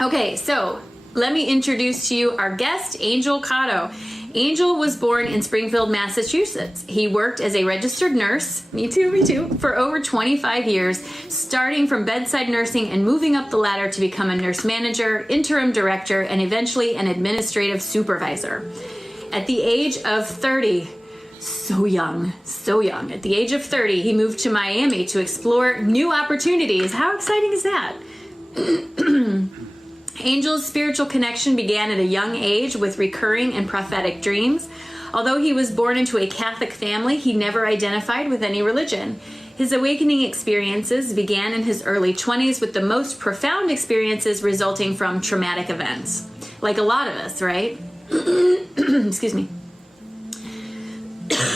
Okay, so let me introduce to you our guest, Angel Cotto. Angel was born in Springfield, Massachusetts. He worked as a registered nurse, me too, for over 25 years, starting from bedside nursing and moving up the ladder to become a nurse manager, interim director, and eventually an administrative supervisor. At the age of 30, so young, at the age of 30, he moved to Miami to explore new opportunities. How exciting is that? Angel's spiritual connection began at a young age with recurring and prophetic dreams. Although he was born into a Catholic family, he never identified with any religion. His awakening experiences began in his early 20s, with the most profound experiences resulting from traumatic events. Like a lot of us, right? Excuse me.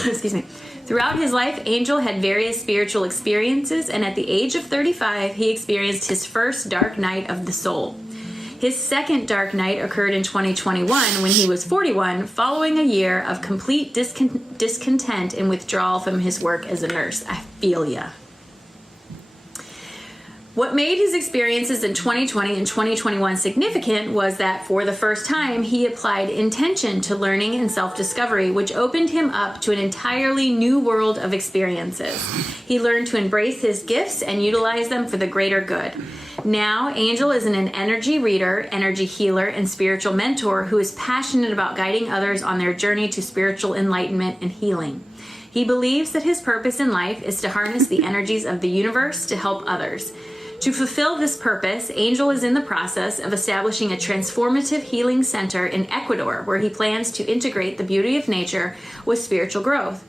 Excuse me. Throughout his life, Angel had various spiritual experiences, and at the age of 35, he experienced his first dark night of the soul. His second dark night occurred in 2021 when he was 41, following a year of complete discontent and withdrawal from his work as a nurse. I feel ya. What made his experiences in 2020 and 2021 significant was that for the first time, he applied intention to learning and self-discovery, which opened him up to an entirely new world of experiences. He learned to embrace his gifts and utilize them for the greater good. Now, Angel is an energy reader, energy healer, and spiritual mentor who is passionate about guiding others on their journey to spiritual enlightenment and healing. He believes that his purpose in life is to harness the energies of the universe to help others. To fulfill this purpose, Angel is in the process of establishing a transformative healing center in Ecuador, where he plans to integrate the beauty of nature with spiritual growth.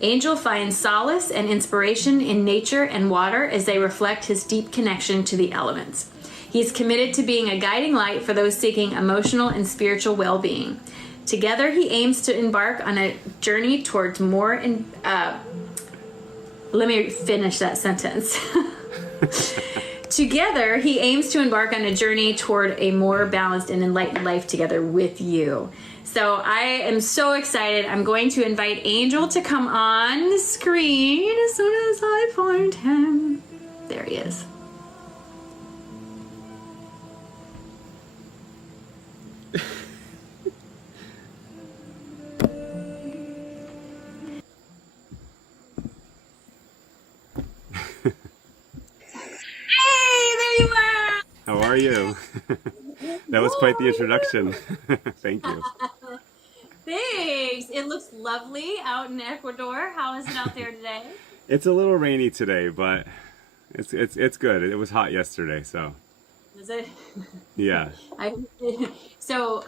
Angel finds solace and inspiration in nature and water as they reflect his deep connection to the elements. He is committed to being a guiding light for those seeking emotional and spiritual well-being. Together, he aims to embark on a journey towards more... Let me finish that sentence. Together, he aims to embark on a journey toward a more balanced and enlightened life together with you. So I am so excited. I'm going to invite Angel to come on the screen as soon as I find him. There he is. How are you? That was quite the introduction. Thank you. Thanks. It looks lovely out in Ecuador. How is it out there today? It's a little rainy today, but it's good. It was hot yesterday, so. Is it? Yeah. So,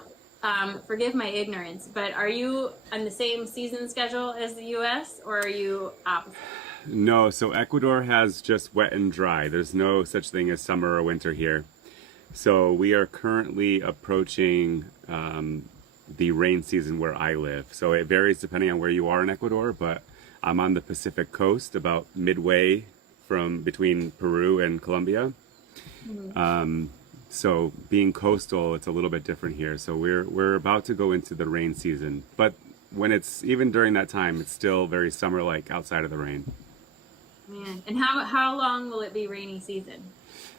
forgive my ignorance, but are you on the same season schedule as the U.S. or are you opposite? No, so Ecuador has just wet and dry. There's no such thing as summer or winter here. So we are currently approaching the rain season where I live. So it varies depending on where you are in Ecuador, but I'm on the Pacific coast, about midway from between Peru and Colombia. Mm-hmm. So being coastal, it's a little bit different here. So we're about to go into the rain season, but when it's even during that time, it's still very summer-like outside of the rain. Man, and how long will it be rainy season?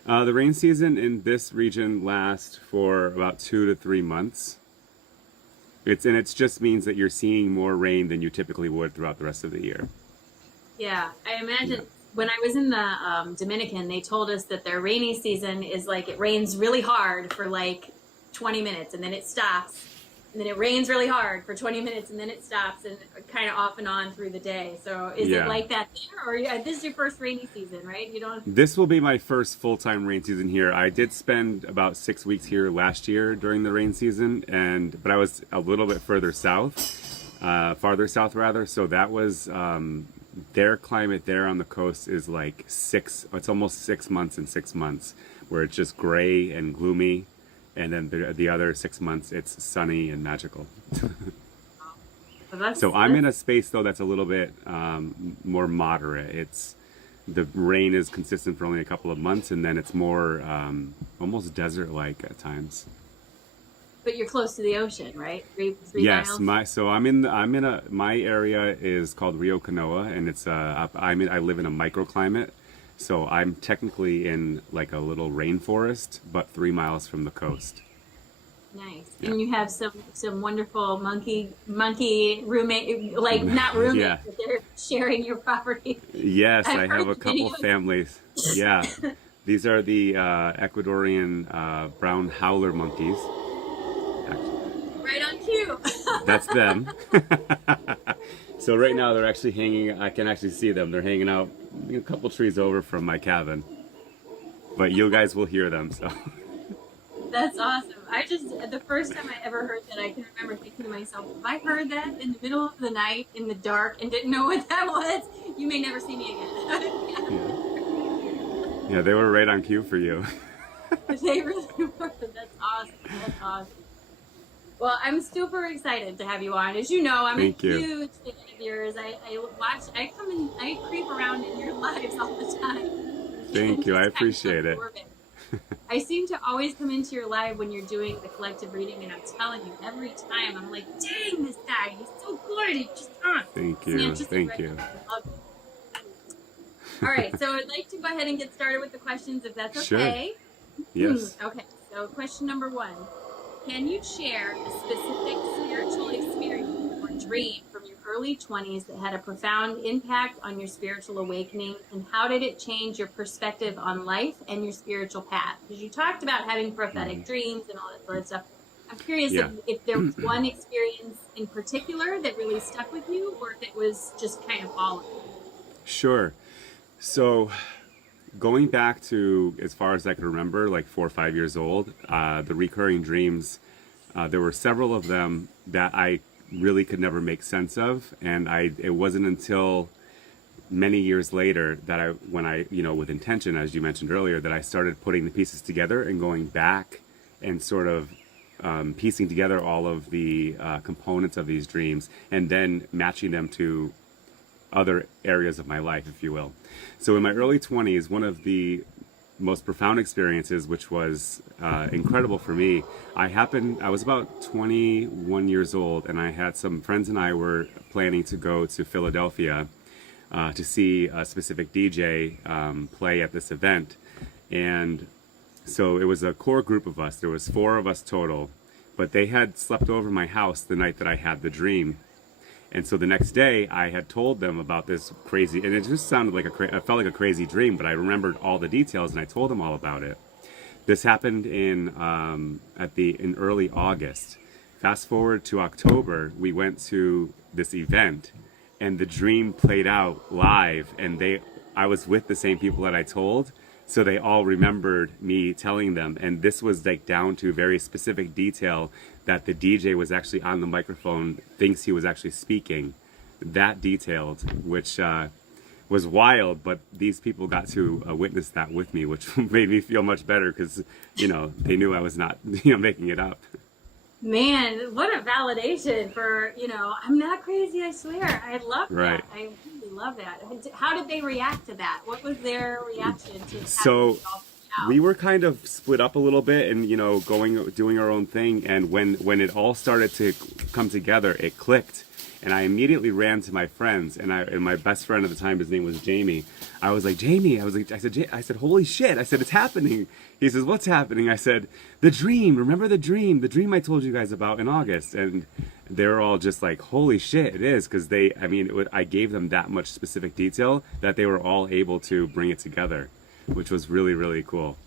The rain season in this region lasts for about 2 to 3 months. It just means that you're seeing more rain than you typically would throughout the rest of the year. Yeah, I imagine when I was in the Dominican, they told us that their rainy season is like it rains really hard for like 20 minutes and then it stops. And then it rains really hard for 20 minutes and then it stops, and kind of off and on through the day. So is it like that there? Or this is your first rainy season, right? This will be my first full-time rain season here. I did spend about 6 weeks here last year during the rain season, but I was a little bit farther south rather. So that was, their climate there on the coast is like it's almost 6 months and 6 months where it's just gray and gloomy. And then the other 6 months, it's sunny and magical. So I'm in a space, though, that's a little bit more moderate. The rain is consistent for only a couple of months, and then it's more almost desert-like at times. But you're close to the ocean, right? Three yes, miles? My area is called Rio Canoa, and it's I live in a microclimate. So I'm technically in like a little rainforest, but 3 miles from the coast. Nice. Yeah. And you have some wonderful monkey roommate, like not roommates, Yeah. but they're sharing your property. Yes, I've I have heard a the couple videos. families. Yeah. These are the Ecuadorian brown howler monkeys. Right on cue. That's them. So right now they're actually hanging, I can actually see them. They're hanging out a couple trees over from my cabin. But you guys will hear them, so. That's awesome. The first time I ever heard that, I can remember thinking to myself, if I heard that in the middle of the night in the dark and didn't know what that was, you may never see me again. Yeah, they were right on cue for you. They really were. That's awesome. That's awesome. Well, I'm super excited to have you on. As you know, I'm Thank a you. huge fan of yours. I come and I creep around in your lives all the time. Thank And you. I just kind of appreciate it. absorb it. I seem to always come into your live when you're doing the collective reading, and I'm telling you, every time I'm like, dang, this guy, he's so good. He just, Thank you. snatches it Thank right you. up. I love it. All right, so I'd like to go ahead and get started with the questions, if that's Sure. okay. Yes. Okay, so question number 1. Can you share a specific spiritual experience or dream from your early 20s that had a profound impact on your spiritual awakening, and how did it change your perspective on life and your spiritual path? Because you talked about having prophetic dreams and all that sort of stuff. I'm curious Yeah. if there was one experience in particular that really stuck with you, or if it was just kind of all of it. Sure. So going back to as far as I can remember, like 4 or 5 years old, the recurring dreams, there were several of them that I really could never make sense of, and it wasn't until many years later that when I, with intention, as you mentioned earlier, that I started putting the pieces together and going back and sort of piecing together all of the components of these dreams and then matching them to other areas of my life, if you will. So in my early 20s, one of the most profound experiences, which was incredible for me, I was about 21 years old, and I had some friends and I were planning to go to Philadelphia to see a specific DJ play at this event. And so it was a core group of us. There was 4 of us total, but they had slept over my house the night that I had the dream. And so the next day, I had told them about this crazy, and it just sounded like it felt like a crazy dream, but I remembered all the details, and I told them all about it. This happened in early August. Fast forward to October, we went to this event, and the dream played out live, and I was with the same people that I told, so they all remembered me telling them, and this was like down to very specific detail that the DJ was actually on the microphone, thinks he was actually speaking. That detailed, which was wild, but these people got to witness that with me, which made me feel much better because, they knew I was not, making it up. Man, what a validation for, I'm not crazy, I swear. I love Right. that. I really love that. How did they react to that? What was their reaction to So having it all play out? we were kind of split up a little bit and, doing our own thing. And when it all started to come together, it clicked. And I immediately ran to my friends, and my best friend at the time, his name was Jamie. I was like, Jamie, I said, holy shit. I said, it's happening. He says, what's happening? I said, the dream. Remember the dream I told you guys about in August. And they're all just like, holy shit, it is. Because I gave them that much specific detail that they were all able to bring it together, which was really, really cool.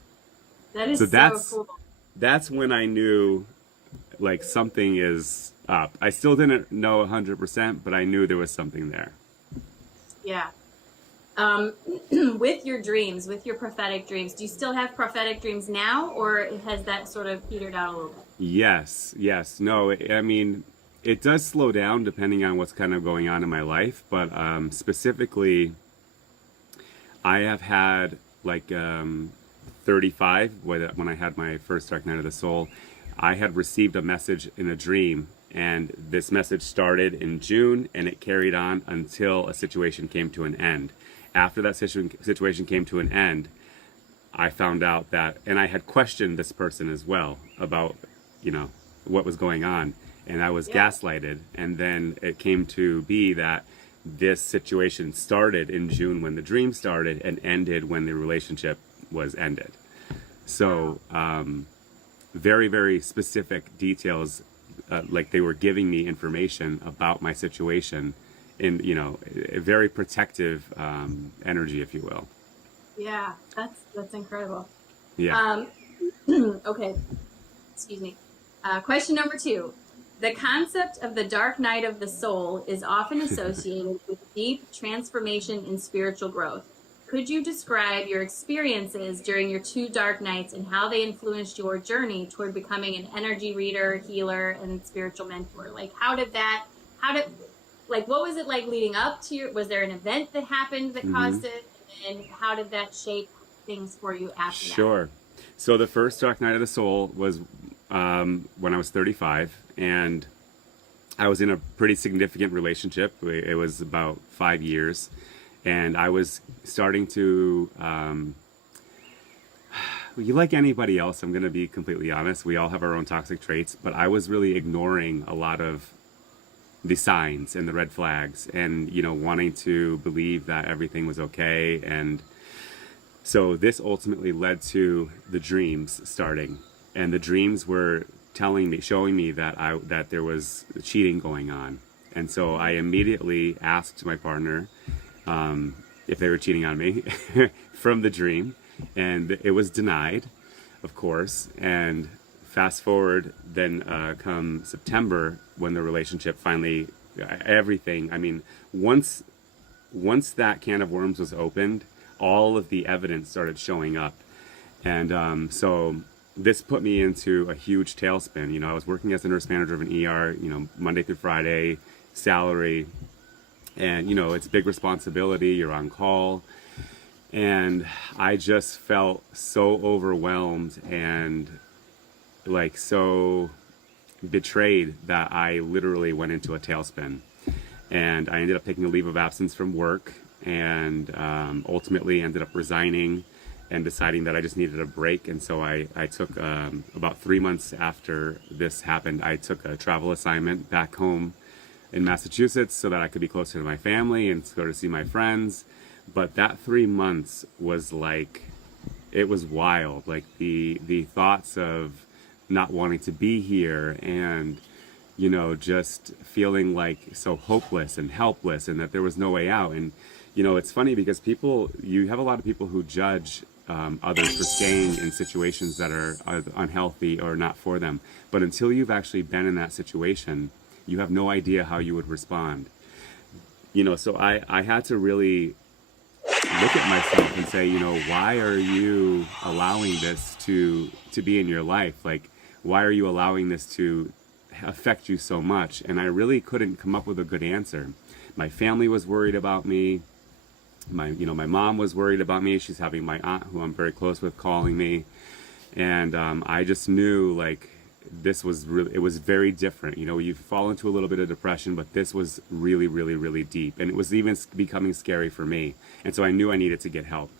That is So cool. that's when I knew like something is up. I still didn't know 100%, but I knew there was something there. Yeah. With your dreams, with your prophetic dreams, do you still have prophetic dreams now, or has that sort of petered out a little bit? Yes. No, it does slow down depending on what's kind of going on in my life, but specifically, I have had like 35, when I had my first Dark Night of the Soul, I had received a message in a dream, and this message started in June, and it carried on until a situation came to an end. After that situation came to an end, I found out that, and I had questioned this person as well about, what was going on, and I was gaslighted, and then it came to be that this situation started in June when the dream started and ended when the relationship was ended. So very, very specific details, like they were giving me information about my situation in, you know, a very protective energy, if you will. Yeah, that's incredible. Yeah. Okay, excuse me. Question number 2. The concept of the dark night of the soul is often associated with deep transformation and spiritual growth. Could you describe your experiences during your 2 dark nights and how they influenced your journey toward becoming an energy reader, healer, and spiritual mentor? Like, like, what was it like leading up to was there an event that happened that caused it? And how did that shape things for you after that? Sure. So the first dark night of the soul was when I was 35, and I was in a pretty significant relationship. It was about 5 years, and I was starting to, like anybody else, I'm going to be completely honest, we all have our own toxic traits, but I was really ignoring a lot of the signs and the red flags, and, you know, wanting to believe that everything was okay. And so this ultimately led to the dreams starting, and the dreams were showing me that there was cheating going on. And so I immediately asked my partner if they were cheating on me from the dream, and it was denied, of course. And fast forward, then come September, when the relationship finally, everything, I mean, once that can of worms was opened, all of the evidence started showing up. And so this put me into a huge tailspin. You know, I was working as a nurse manager of an ER, you know, Monday through Friday, salary, and, you know, it's big responsibility, you're on call. And I just felt so overwhelmed and like so betrayed that I literally went into a tailspin. And I ended up taking a leave of absence from work, and ultimately ended up resigning and deciding that I just needed a break. And so I took, about 3 months after this happened, I took a travel assignment back home in Massachusetts so that I could be closer to my family and go to see my friends. But that 3 months was like, it was wild. Like the thoughts of not wanting to be here, and, you know, just feeling like so hopeless and helpless, and that there was no way out. And, you know, it's funny because you have a lot of people who judge others for staying in situations that are unhealthy or not for them. But until you've actually been in that situation, you have no idea how you would respond. You know, so I had to really look at myself and say, you know, why are you allowing this to be in your life? Like, why are you allowing this to affect you so much? And I really couldn't come up with a good answer. My family was worried about me. My mom was worried about me. She's having my aunt, who I'm very close with, calling me. And I just knew, like, this was really, it was very different. You know, you fall into a little bit of depression, but this was really, really, really deep. And it was even becoming scary for me. And so I knew I needed to get help.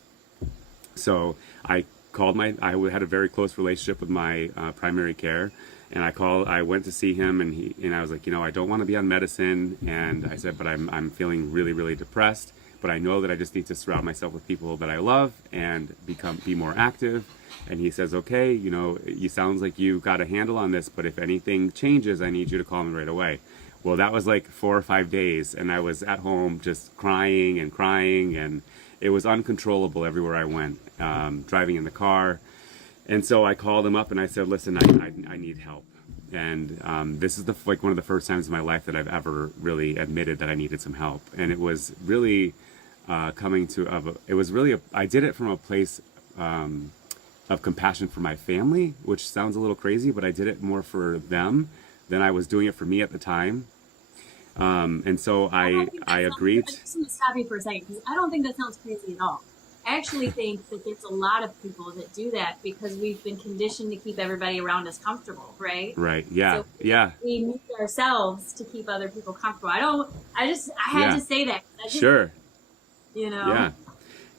So I had a very close relationship with my primary care. And I went to see him, and I was like, you know, I don't want to be on medicine. And I said, but I'm feeling really, really depressed. But I know that I just need to surround myself with people that I love and be more active. And he says, okay, you know, it sounds like you got a handle on this, but if anything changes, I need you to call me right away. Well, that was like 4 or 5 days, and I was at home just crying, and it was uncontrollable everywhere I went, driving in the car. And so I called him up and I said, listen, I need help. And this is one of the first times in my life that I've ever really admitted that I needed some help. And it was really I did it from a place of compassion for my family, which sounds a little crazy, but I did it more for them than I was doing it for me at the time. And so I agreed. I'm just going to stop you for a second, because I don't think that sounds crazy at all. I actually think that there's a lot of people that do that because we've been conditioned to keep everybody around us comfortable, right? Right. Yeah. So yeah. We mute ourselves to keep other people comfortable. I had to say that. Sure. You know? Yeah.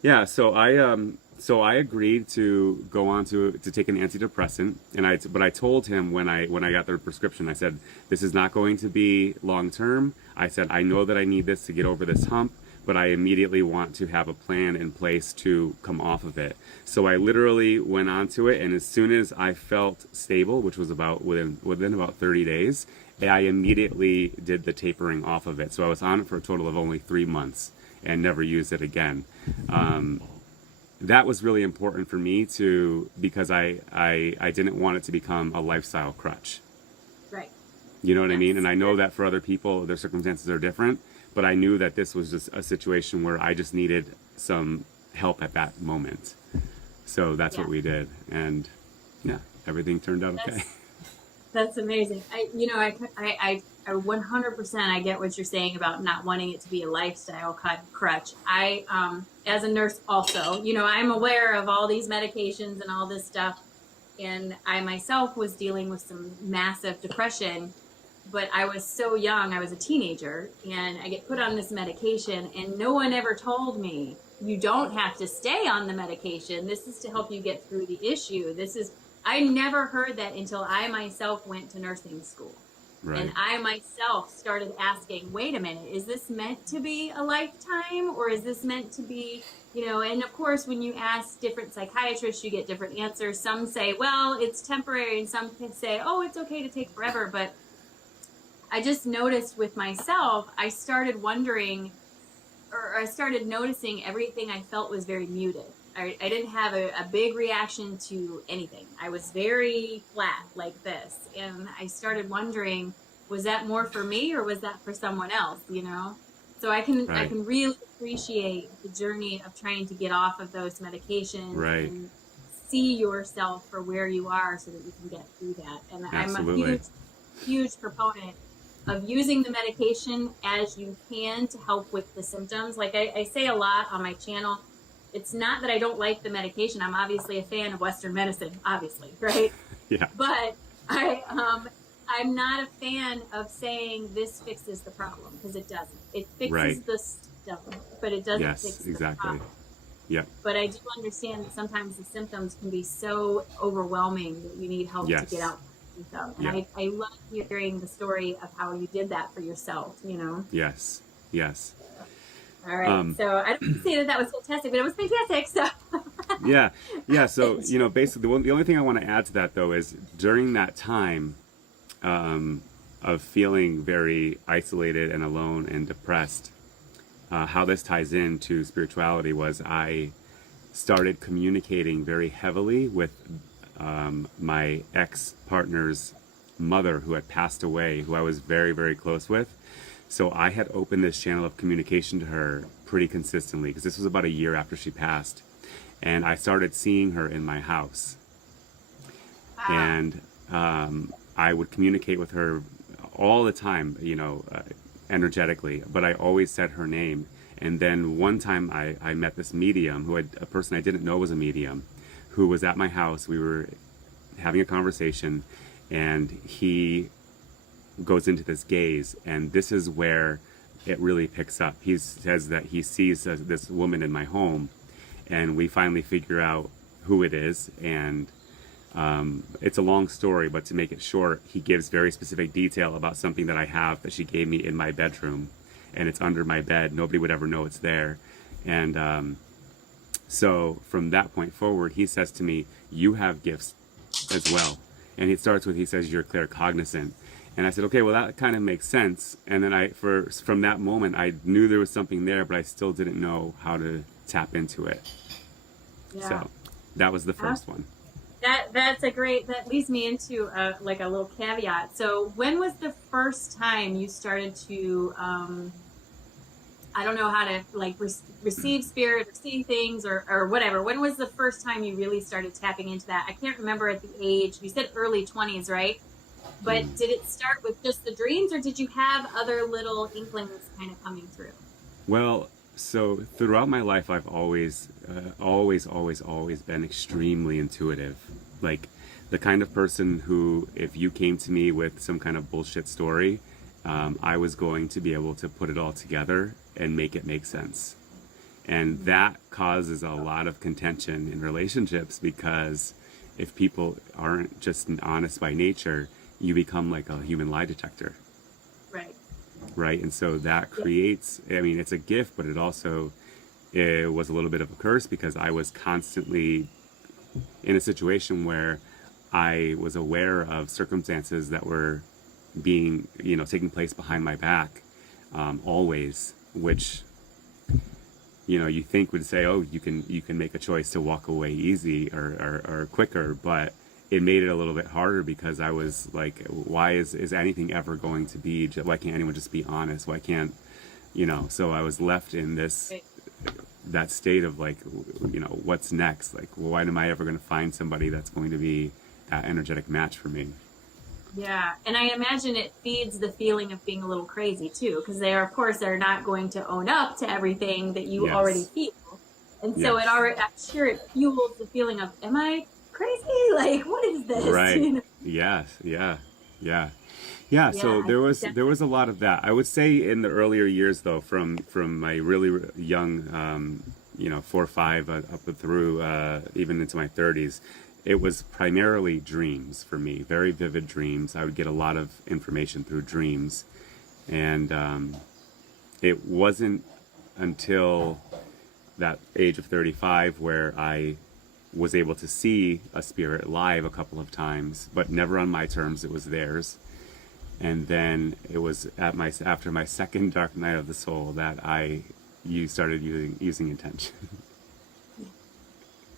Yeah. So So I agreed to go on to take an antidepressant, and but I told him when I got the prescription, I said, this is not going to be long term. I said, I know that I need this to get over this hump, but I immediately want to have a plan in place to come off of it. So I literally went onto it, and as soon as I felt stable, which was about within about 30 days, I immediately did the tapering off of it. So I was on it for a total of only 3 months and never used it again. That was really important for me because I didn't want it to become a lifestyle crutch. Right. You know what I mean? And I know that for other people, their circumstances are different, but I knew that this was just a situation where I just needed some help at that moment. So that's what we did. And yeah, everything turned out okay. That's amazing. I 100% I get what you're saying about not wanting it to be a lifestyle crutch. As a nurse also, I'm aware of all these medications and all this stuff. And I myself was dealing with some massive depression, but I was so young. I was a teenager, and I get put on this medication, and no one ever told me, you don't have to stay on the medication. This is to help you get through the issue. I never heard that until I myself went to nursing school. Right. And I myself started asking, wait a minute, is this meant to be a lifetime, or is this meant to be, and of course, when you ask different psychiatrists, you get different answers. Some say, well, it's temporary, and some say, oh, it's okay to take forever. But I just noticed with myself, I started wondering, or I started noticing everything I felt was very muted. I didn't have a big reaction to anything. I was very flat like this. And I started wondering, was that more for me or was that for someone else, So I can really appreciate the journey of trying to get off of those medications and see yourself for where you are so that you can get through that. And Absolutely. I'm a huge proponent of using the medication as you can to help with the symptoms. Like I say a lot on my channel, it's not that I don't like the medication. I'm obviously a fan of Western medicine, obviously, right? Yeah. But I'm not a fan of saying this fixes the problem, because it doesn't. It fixes the symptom, but it doesn't fix the problem. Yep. But I do understand that sometimes the symptoms can be so overwhelming that you need help to get out. And I love hearing the story of how you did that for yourself, Yes. All right. So I don't say that was fantastic, but it was fantastic. So yeah. So basically, the only thing I want to add to that though is during that time of feeling very isolated and alone and depressed, how this ties into spirituality was I started communicating very heavily with my ex-partner's mother, who had passed away, who I was very, very close with. So I had opened this channel of communication to her pretty consistently, because this was about a year after she passed. And I started seeing her in my house. Wow. And I would communicate with her all the time, energetically, but I always said her name. And then one time I met this medium, a person I didn't know was a medium, who was at my house. We were having a conversation, and he goes into this gaze, and this is where it really picks up. He says that he sees this woman in my home, and we finally figure out who it is. And it's a long story, but to make it short, he gives very specific detail about something that I have that she gave me in my bedroom, and it's under my bed. Nobody would ever know it's there. And so from that point forward, he says to me, you have gifts as well. And he says, you're claircognizant. And I said, okay, well, that kind of makes sense. And then from that moment, I knew there was something there, but I still didn't know how to tap into it. Yeah. So that was the first one. That leads me into a little caveat. So when was the first time you started to, I don't know how to receive spirit or see things or whatever. When was the first time you really started tapping into that? I can't remember at the age. You said early 20s, right? But did it start with just the dreams, or did you have other little inklings kind of coming through? Well, so throughout my life, I've always been extremely intuitive. Like the kind of person who, if you came to me with some kind of bullshit story, I was going to be able to put it all together and make it make sense. And that causes a lot of contention in relationships, because if people aren't just honest by nature, you become like a human lie detector. Right. Right. And so that creates, I mean, it's a gift, but it was a little bit of a curse, because I was constantly in a situation where I was aware of circumstances that were being, taking place behind my back, always, which, you think would say, oh, you can make a choice to walk away easy or quicker, but it made it a little bit harder, because I was like, why is anything ever going to be, why can't anyone just be honest? Why can't, so I was left in that state of like, what's next? Like, well, why am I ever going to find somebody that's going to be that energetic match for me? Yeah, and I imagine it feeds the feeling of being a little crazy too, because of course, they're not going to own up to everything that you already feel, and so Yes. I'm sure it fuels the feeling of, am I crazy? Like, what is this? Right. Yes. Yeah. Yeah. Yeah. So there was a lot of that. I would say in the earlier years, though, from my really young, 4 or 5 up through even into my 30s, it was primarily dreams for me. Very vivid dreams. I would get a lot of information through dreams, and it wasn't until that age of 35 where I was able to see a spirit live a couple of times, but never on my terms. It was theirs. And then it was after my second dark night of the soul that you started using intention.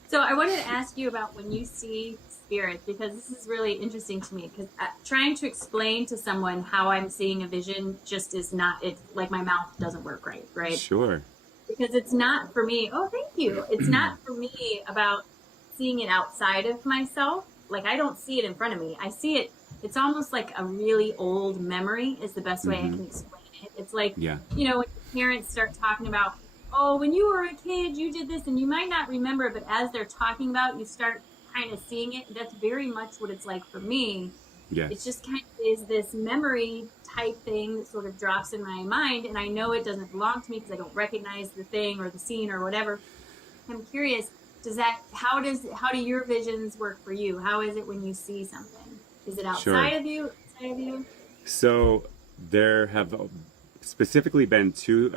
So I wanted to ask you about when you see spirits, because this is really interesting to me, because trying to explain to someone how I'm seeing a vision just is not, it's like my mouth doesn't work right? Sure. Because it's not for me. Oh, thank you. It's not for me about seeing it outside of myself. Like, I don't see it in front of me. I see it. It's almost like a really old memory is the best way I can explain it. It's like, when parents start talking about, oh, when you were a kid, you did this, and you might not remember, but as they're talking about, you start kind of seeing it. That's very much what it's like for me. Yes. It's just kind of is this memory type thing that sort of drops in my mind, and I know it doesn't belong to me because I don't recognize the thing or the scene or whatever. I'm curious, how do your visions work for you? How is it when you see something? Is it outside of you, inside of you? So there have specifically been two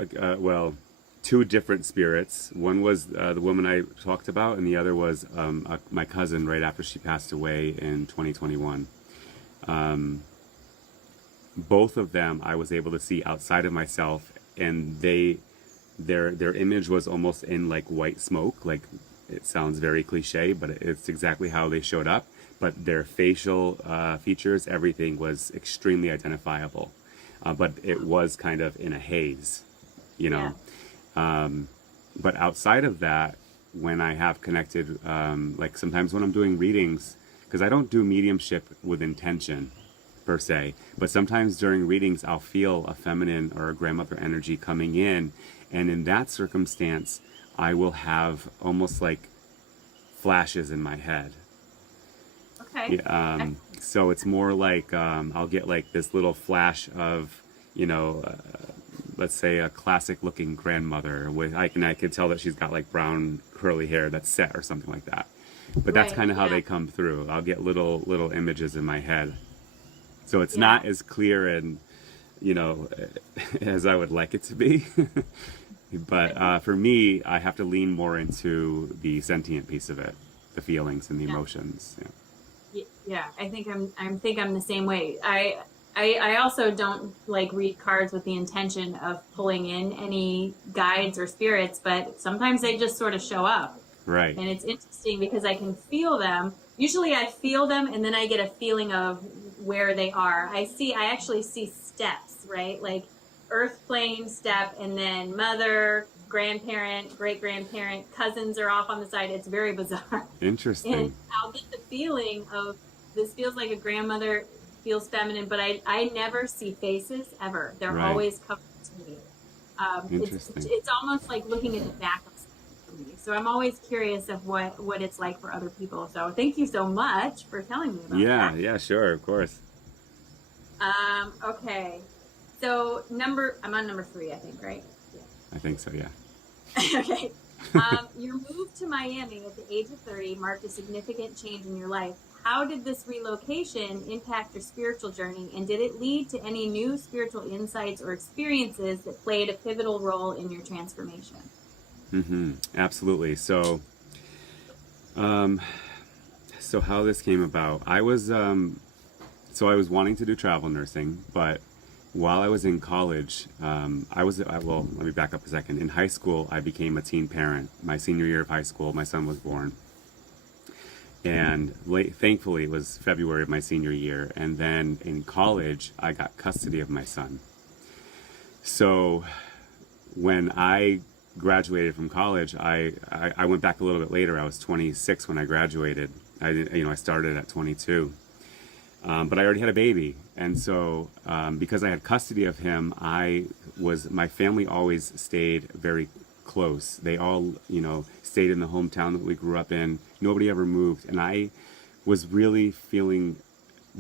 different spirits. One was the woman I talked about, and the other was my cousin right after she passed away in 2021. Both of them I was able to see outside of myself, and their image was almost in like white smoke. Like, it sounds very cliche, but it's exactly how they showed up. But their facial features, everything was extremely identifiable. But it was kind of in a haze, Yeah. But outside of that, when I have connected, like sometimes when I'm doing readings, because I don't do mediumship with intention per se, but sometimes during readings I'll feel a feminine or a grandmother energy coming in, and in that circumstance I will have almost like flashes in my head. Okay. So it's more like I'll get like this little flash of, let's say a classic looking grandmother with I can tell that she's got like brown curly hair that's set or something like that. But that's kind of how they come through. I'll get little images in my head. So it's not as clear and as I would like it to be. But for me, I have to lean more into the sentient piece of it, the feelings and the emotions. Yeah, I think I'm the same way. I also don't like read cards with the intention of pulling in any guides or spirits, but sometimes they just sort of show up. Right. And it's interesting because I can feel them. Usually I feel them and then I get a feeling of where they are. I actually see steps, right? Like earth plane step, and then mother, grandparent, great grandparent, cousins are off on the side. It's very bizarre. Interesting. And I'll get the feeling of this feels like a grandmother, feels feminine, but I never see faces ever. They're always covered to me. Interesting. It's almost like looking at the back of something for me. So I'm always curious of what it's like for other people. So thank you so much for telling me about that. Yeah, sure, of course. Okay. So I'm on number 3, I think, right? Yeah. I think so, yeah. Okay. Your move to Miami at the age of 30 marked a significant change in your life. How did this relocation impact your spiritual journey, and did it lead to any new spiritual insights or experiences that played a pivotal role in your transformation? Absolutely. Um, so how this came about, I was wanting to do travel nursing, but while I was in college, well, let me back up a second. In high school, I became a teen parent. My senior year of high school, my son was born. And thankfully, it was February of my senior year. And then in college, I got custody of my son. So when I graduated from college, I went back a little bit later. I was 26 when I graduated. I started at 22. But I already had a baby, and so because I had custody of him, my family always stayed very close. They all, stayed in the hometown that we grew up in. Nobody ever moved, and I was really feeling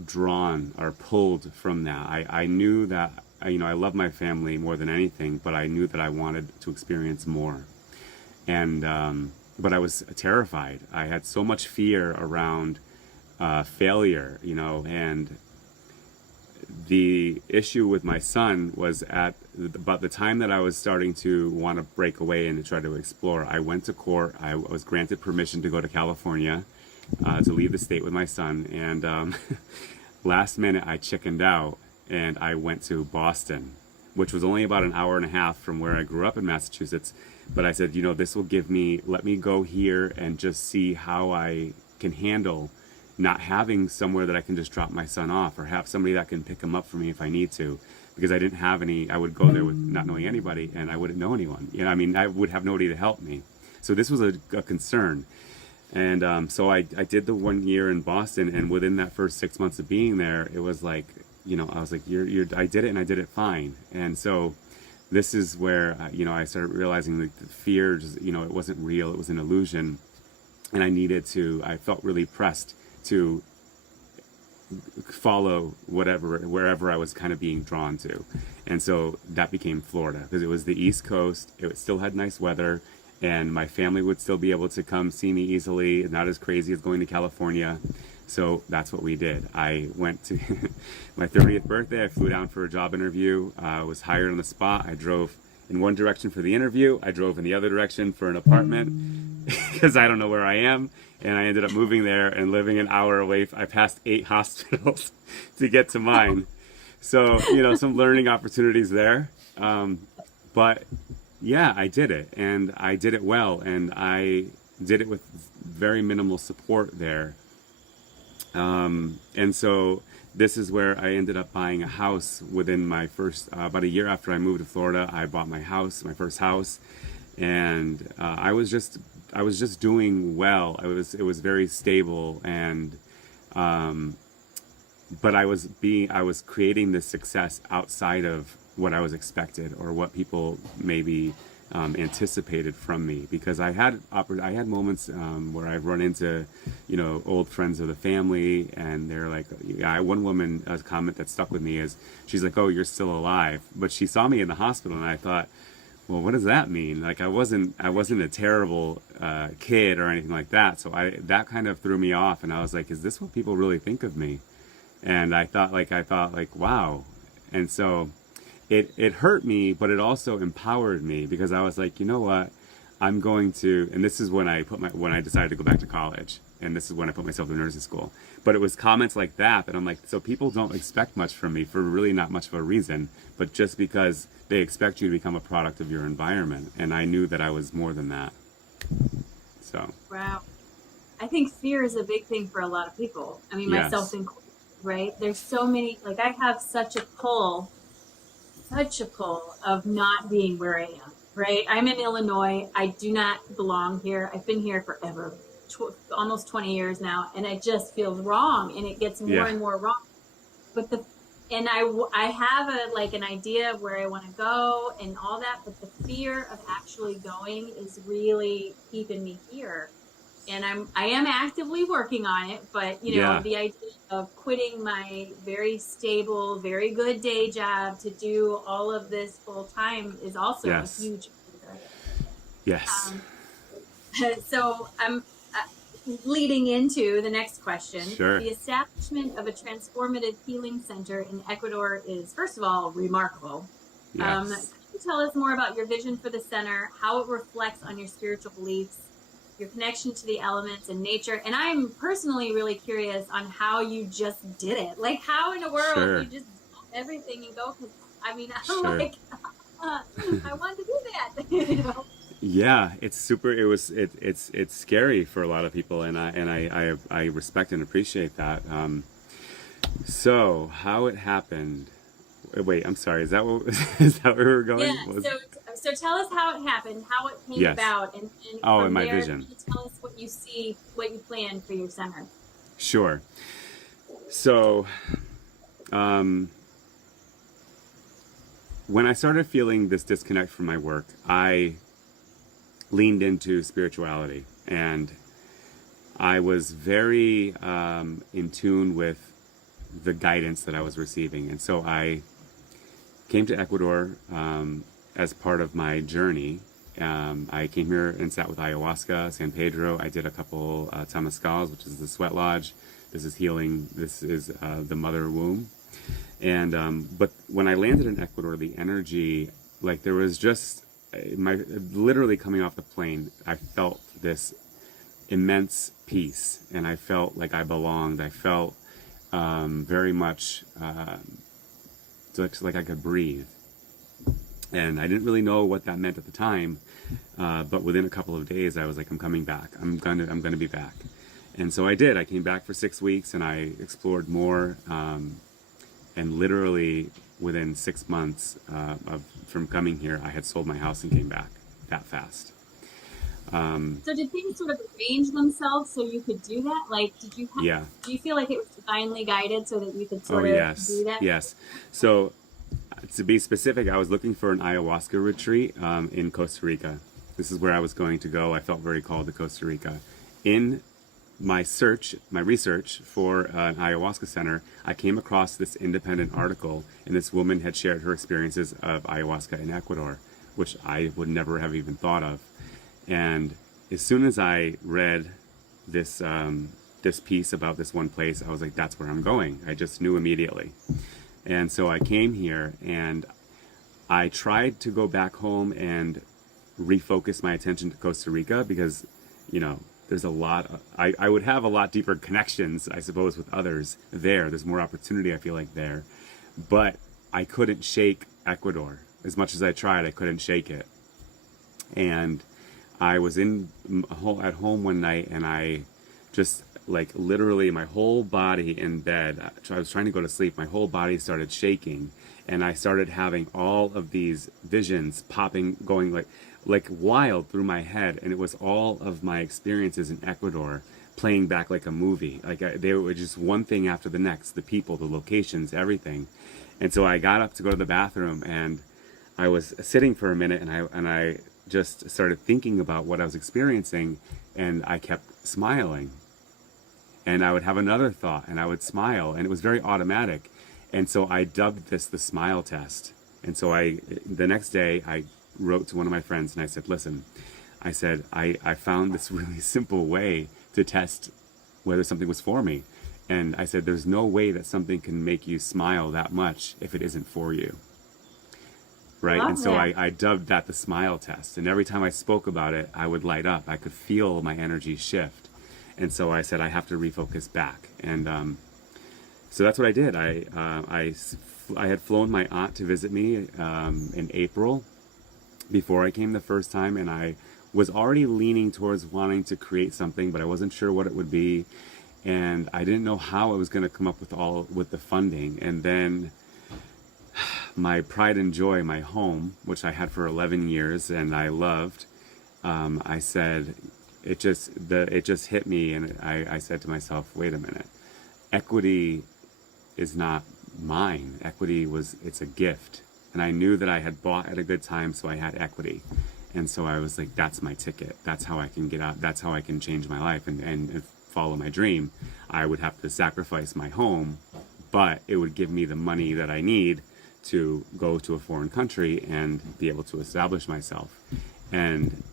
drawn or pulled from that. I knew that, I love my family more than anything, but I knew that I wanted to experience more, and but I was terrified. I had so much fear around failure, and the issue with my son was at about the time that I was starting to want to break away and to try to explore. I went to court. I was granted permission to go to California to leave the state with my son, and last minute I chickened out and I went to Boston, which was only about an hour and a half from where I grew up in Massachusetts. But I said, this will let me go here and just see how I can handle not having somewhere that I can just drop my son off, or have somebody that can pick him up for me if I need to, because I didn't have any. I would go there with not knowing anybody, and I wouldn't know anyone. I would have nobody to help me. So this was a concern, and so I did the 1 year in Boston, and within that first 6 months of being there, it was like, I was like, I did it, and I did it fine. And so this is where I started realizing that the fear, it wasn't real, it was an illusion, and I felt really pressed to follow wherever I was kind of being drawn to. And so that became Florida, because it was the East Coast. It still had nice weather, and my family would still be able to come see me easily, not as crazy as going to California. So that's what we did. I went to my 30th birthday. I flew down for a job interview. I was hired on the spot. I drove in one direction for the interview. I drove in the other direction for an apartment because I don't know where I am. And I ended up moving there and living an hour away. I passed 8 hospitals to get to mine. So, some learning opportunities there. But yeah, I did it, and I did it well. And I did it with very minimal support there. And so this is where I ended up buying a house within my first, about a year after I moved to Florida. I bought my first house, and I was just doing well. It was very stable, and but I was creating this success outside of what I was expected, or what people maybe anticipated from me, because I had moments where I've run into old friends of the family, and they're like, one woman, a comment that stuck with me is, she's like, "Oh, you're still alive," but she saw me in the hospital, and I thought, well, what does that mean? Like, I wasn't a terrible kid or anything like that. So that kind of threw me off, and I was like, is this what people really think of me? And I thought like, wow. And so it hurt me, but it also empowered me, because I was like, you know what? I'm going to, and this is when I decided to go back to college, and this is when I put myself in nursing school. But it was comments like that I'm like, so people don't expect much from me for really not much of a reason, but just because they expect you to become a product of your environment. And I knew that I was more than that. So. Wow. I think fear is a big thing for a lot of people. I mean, Yes. myself included, right? There's so many, like, I have such a pull of not being where I am, right? I'm in Illinois. I do not belong here. I've been here forever, almost 20 years now, and it just feels wrong, and it gets more and more wrong. But I have an idea of where I want to go and all that, but the fear of actually going is really keeping me here. And I am actively working on it, but the idea of quitting my very stable, very good day job to do all of this full time is also a huge fear. Yes. Um, so I'm leading into the next question. Sure. The establishment of a transformative healing center in Ecuador is, first of all, remarkable. Could Yes. you tell us more about your vision for the center, how it reflects on your spiritual beliefs, your connection to the elements and nature? And I'm personally really curious on how you just did it. Like, how in the world you Sure. just drop everything and go? Because I mean, I'm Sure. like, I want to do that. Yeah, it's super. It's scary for a lot of people, and I respect and appreciate that. So how it happened? Wait, I'm sorry. Is that what is that where we're Yeah. going? Was So tell us how it happened, how it came yes. about, and Oh, in from my there, vision. can you tell us what you see, what you plan for your center? Sure. So, um, when I started feeling this disconnect from my work, I leaned into spirituality, and I was very in tune with the guidance that I was receiving. And so I came to Ecuador as part of my journey. I came here and sat with ayahuasca, San Pedro. I did a couple temazcals, which is the sweat lodge. This is healing. This is the mother womb. And but when I landed in Ecuador, the energy, like there was just my literally coming off the plane, I felt this immense peace, and I felt like I belonged. I felt very much like I could breathe, and I didn't really know what that meant at the time. But within a couple of days, I was like, I'm coming back. I'm gonna be back. And so I did. I came back for 6 weeks, and I explored more. And literally within 6 months from coming here, I had sold my house and came back that fast. So did things sort of arrange themselves so you could do that? Like, Yeah. do you feel like it was divinely guided so that you could Oh, sort of yes. do that? Yes. So to be specific, I was looking for an ayahuasca retreat in Costa Rica. This is where I was going to go. I felt very called to Costa Rica. In my research for an ayahuasca center, I came across this independent article, and this woman had shared her experiences of ayahuasca in Ecuador, which I would never have even thought of. And as soon as I read this this piece about this one place, I was like, that's where I'm going. I just knew immediately. And so I came here, and I tried to go back home and refocus my attention to Costa Rica because, there's a lot, I would have a lot deeper connections, I suppose, with others there. There's more opportunity, I feel like, there. But I couldn't shake Ecuador. As much as I tried, I couldn't shake it. And I was at home one night, and I just, like, literally my whole body in bed, I was trying to go to sleep, my whole body started shaking, and I started having all of these visions popping, going like wild through my head, and it was all of my experiences in Ecuador playing back like a movie. Like they were just one thing after the next, the people, the locations, everything. And so I got up to go to the bathroom, and I was sitting for a minute, and I just started thinking about what I was experiencing, and I kept smiling. And I would have another thought, and I would smile, and it was very automatic. And so I dubbed this the smile test. And so the next day, I wrote to one of my friends, and I said, listen, I said, I found this really simple way to test whether something was for me. And I said, there's no way that something can make you smile that much if it isn't for you. Right? And so I dubbed that the smile test. And every time I spoke about it, I would light up. I could feel my energy shift. And so I said, I have to refocus back. And so that's what I did. I had flown my aunt to visit me in April before I came the first time, and I was already leaning towards wanting to create something, but I wasn't sure what it would be, and I didn't know how I was going to come up with the funding. And then my pride and joy, my home, which I had for 11 years and I loved, I said, it just hit me, and I said to myself, wait a minute, equity is not mine. It's a gift. And I knew that I had bought at a good time, so I had equity. And so I was like, that's my ticket. That's how I can get out. That's how I can change my life and follow my dream. I would have to sacrifice my home, but it would give me the money that I need to go to a foreign country and be able to establish myself. And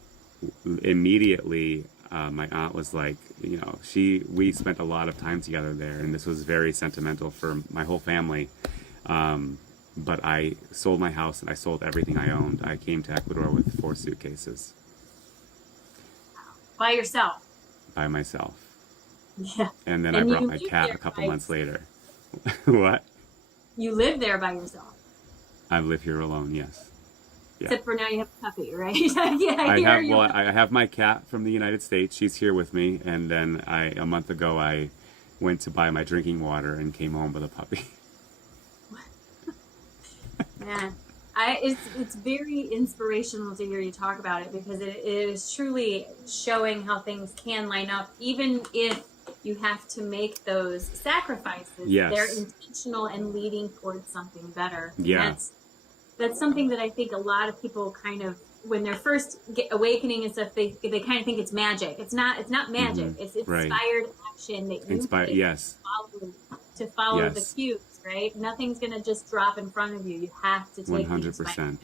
immediately, my aunt was like, we spent a lot of time together there, and this was very sentimental for my whole family. But I sold my house and I sold everything I owned. I came to Ecuador with 4 suitcases. By yourself? By myself. Yeah. And then I brought my cat a couple months later. What? You live there by yourself? I live here alone, yes. Yeah. Except for now you have a puppy, right? I have my cat from the United States. She's here with me. And then a month ago, I went to buy my drinking water and came home with a puppy. Man, it's very inspirational to hear you talk about it, because it is truly showing how things can line up, even if you have to make those sacrifices. Yes. They're intentional and leading towards something better. Yeah. That's something that I think a lot of people kind of, when they're first awakening and stuff, they kind of think it's magic. It's not magic. Mm-hmm. It's inspired action that you take yes. to follow Yes. the cues. Right? Nothing's going to just drop in front of you. You have to take 100%.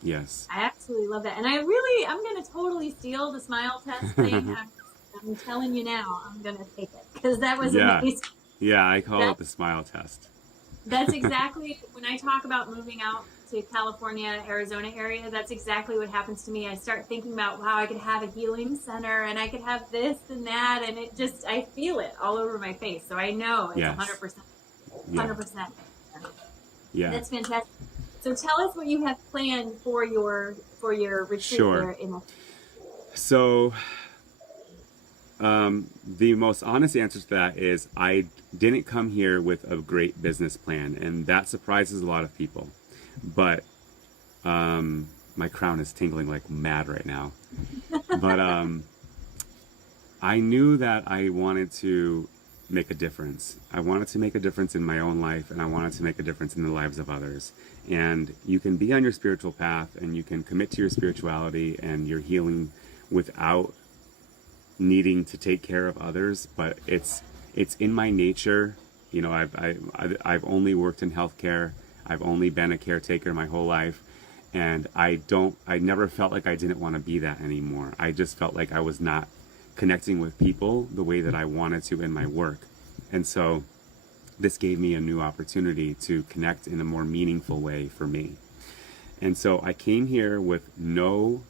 Yes. I absolutely love that. And I'm going to totally steal the smile test thing. I'm telling you now, I'm going to take it, because that was amazing. Yeah, I call it the smile test. That's exactly, when I talk about moving out to California, Arizona area, that's exactly what happens to me. I start thinking about, wow, I could have a healing center and I could have this and that. And it just, I feel it all over my face. So I know it's 100%. 100%. Yeah. That's fantastic. So tell us what you have planned for your retreat there in So the most honest answer to that is I didn't come here with a great business plan, and that surprises a lot of people. But my crown is tingling like mad right now. But I knew that I wanted to make a difference. I wanted to make a difference in my own life, and I wanted to make a difference in the lives of others. And you can be on your spiritual path, and you can commit to your spirituality and your healing without needing to take care of others. But it's in my nature. I've only worked in healthcare. I've only been a caretaker my whole life, and I never felt like I didn't want to be that anymore. I just felt like I was not connecting with people the way that I wanted to in my work. And so this gave me a new opportunity to connect in a more meaningful way for me. And so I came here with no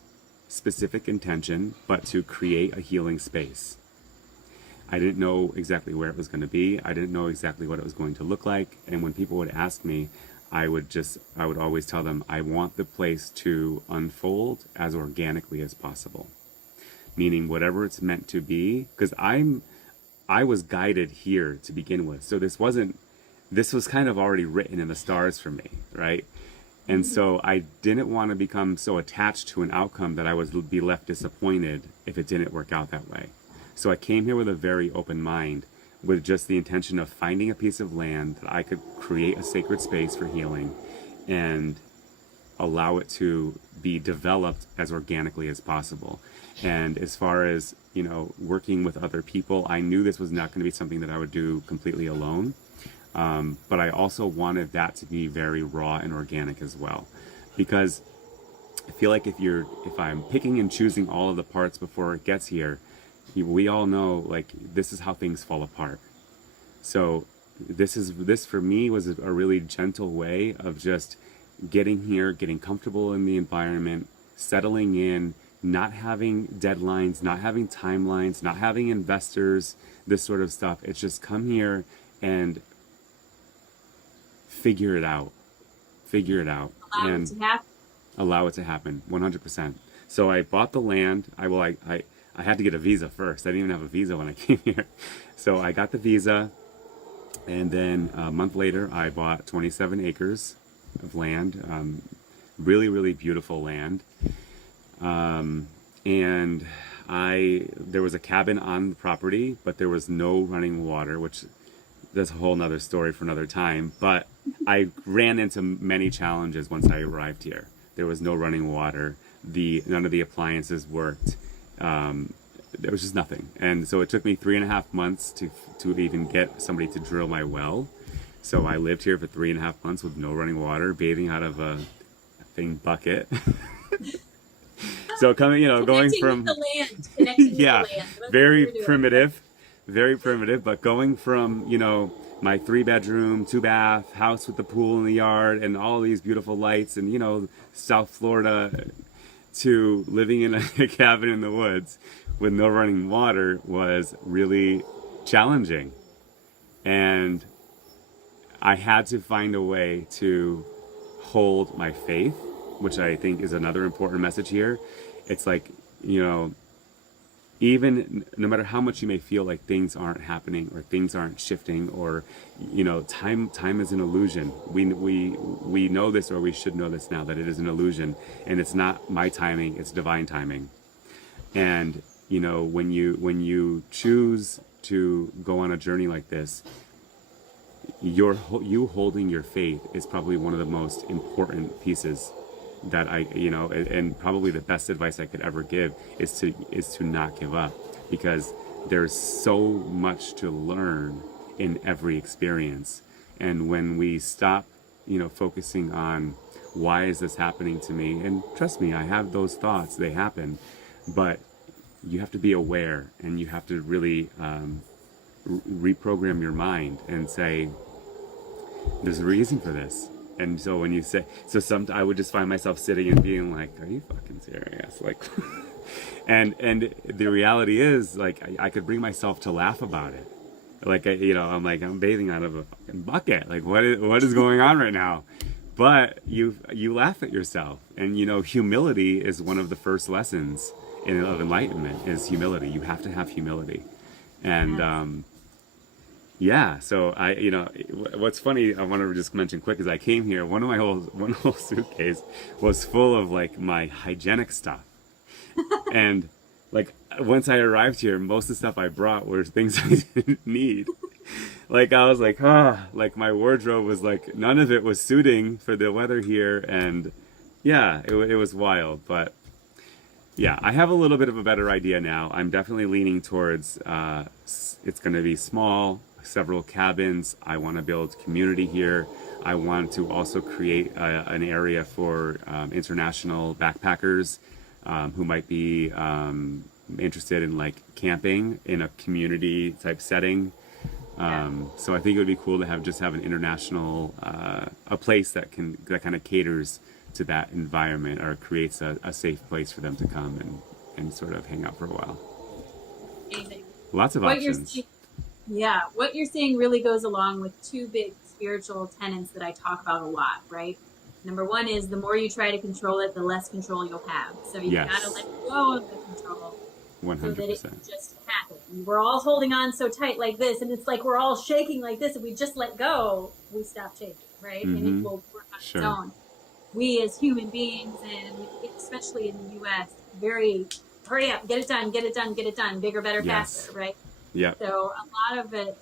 specific intention but to create a healing space. I didn't know exactly where it was going to be. I didn't know exactly what it was going to look like. And when people would ask me, I would always tell them, I want the place to unfold as organically as possible. Meaning whatever it's meant to be, because I was guided here to begin with. So this was kind of already written in the stars for me, right? And so I didn't want to become so attached to an outcome that I would be left disappointed if it didn't work out that way. So I came here with a very open mind, with just the intention of finding a piece of land that I could create a sacred space for healing and allow it to be developed as organically as possible. And as far as, working with other people, I knew this was not going to be something that I would do completely alone. But I also wanted that to be very raw and organic as well. Because I feel like if I'm picking and choosing all of the parts before it gets here, we all know, like, this is how things fall apart. So this for me was a really gentle way of just getting here, getting comfortable in the environment, settling in, not having deadlines, not having timelines, not having investors, this sort of stuff. It's just come here and figure it out. Allow it to happen 100%. So I bought the land. I had to get a visa first. I didn't even have a visa when I came here. So I got the visa, and then a month later I bought 27 acres of land, really, really beautiful land. And there was a cabin on the property, but there was no running water, which that's a whole nother story for another time. But I ran into many challenges once I arrived here. There was no running water. None of the appliances worked. There was just nothing. And so it took me 3.5 months to even get somebody to drill my well. So I lived here for 3.5 months with no running water, bathing out of a bucket. So coming, going Connecting with from, the land. Connecting with the yeah, land. That's what very you're doing. primitive, very primitive, but going from, my 3 bedroom, 2 bath house with the pool in the yard and all these beautiful lights and, South Florida to living in a cabin in the woods with no running water was really challenging. And I had to find a way to hold my faith, which I think is another important message here. It's like, you know, even no matter how much you may feel like things aren't happening or things aren't shifting or time is an illusion. We know this, or we should know this now, that it is an illusion, and it's not my timing, it's divine timing. And when you choose to go on a journey like this, you holding your faith is probably one of the most important pieces that and probably the best advice I could ever give is to not give up, because there's so much to learn in every experience. And when we stop focusing on why is this happening to me, and trust me, I have those thoughts, they happen, but you have to be aware, and you have to really reprogram your mind and say there's a reason for this. And so when you say, I would just find myself sitting and being like, are you fucking serious? Like, and the reality is, like, I could bring myself to laugh about it. Like, I'm like, I'm bathing out of a fucking bucket. Like, what is going on right now? But you laugh at yourself. And, humility is one of the first lessons of enlightenment, is humility. You have to have humility. And, yeah, so what's funny, I want to just mention quick, is I came here, one whole suitcase was full of like my hygienic stuff. And like once I arrived here, most of the stuff I brought were things I didn't need. Like I was like, like my wardrobe was like, none of it was suiting for the weather here. And yeah, it was wild. But yeah, I have a little bit of a better idea now. I'm definitely leaning towards it's going to be small, several cabins. I want to build community here. I want to also create an area for international backpackers who might be interested in like camping in a community type setting. So I think it would be cool to have an international a place that kind of caters to that environment, or creates a safe place for them to come and sort of hang out for a while. Amazing. Lots of options. Yeah, what you're saying really goes along with two big spiritual tenets that I talk about a lot, right? Number one is the more you try to control it, the less control you'll have. So you gotta let go of the control 100%. so that it can just happen. We're all holding on so tight like this, and it's like we're all shaking like this. If we just let go, we stop shaking, right? And it will work on its own. We as human beings, and especially in the U.S., very hurry up, get it done, get it done, get it done, bigger, better, faster, right? Yeah. So a lot of it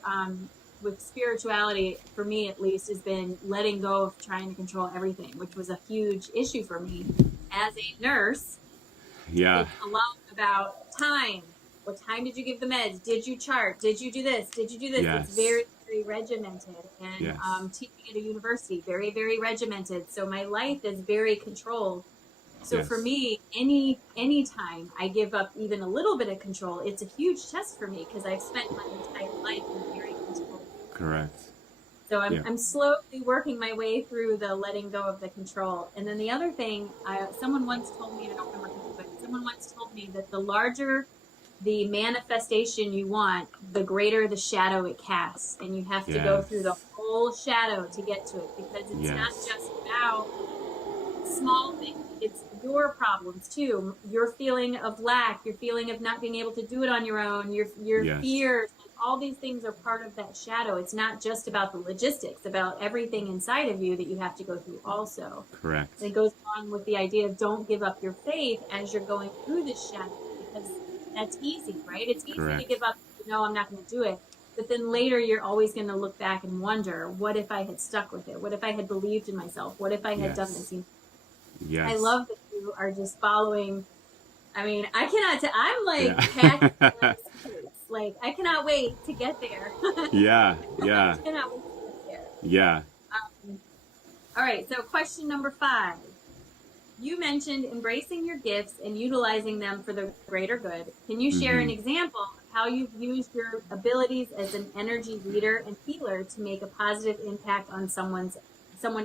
with spirituality, for me at least, has been letting go of trying to control everything, which was a huge issue for me as a nurse. Yeah. It's a lot about time. What time did you give the meds? Did you chart? Did you do this? Did you do this? Yes. It's very, very regimented. And teaching at a university, very, very regimented. So my life is very controlled. So for me, any time I give up even a little bit of control, it's a huge test for me, because I've spent my entire life in very controlled. Correct. So I'm slowly working my way through the letting go of the control. And then the other thing, someone once told me, I don't remember who, but someone once told me that the larger the manifestation you want, the greater the shadow it casts. And you have to go through the whole shadow to get to it, because it's not just about small things. It's your problems too. Your feeling of lack, your feeling of not being able to do it on your own, your fears, all these things are part of that shadow. It's not just about the logistics, about everything inside of you that you have to go through also. Correct. It goes along with the idea of don't give up your faith as you're going through this shadow, because that's easy, right? It's easy to give up, no, I'm not going to do it. But then later you're always going to look back and wonder, what if I had stuck with it? What if I had believed in myself? What if I had done this? Yes. I love that you are just following. I mean, I cannot. I'm like packing like I cannot wait to get there. Yeah. I cannot wait to get there. Yeah. All right. So question number 5: You mentioned embracing your gifts and utilizing them for the greater good. Can you share an Hmm. example of how you've used your abilities as an energy leader and healer to make a positive impact on someone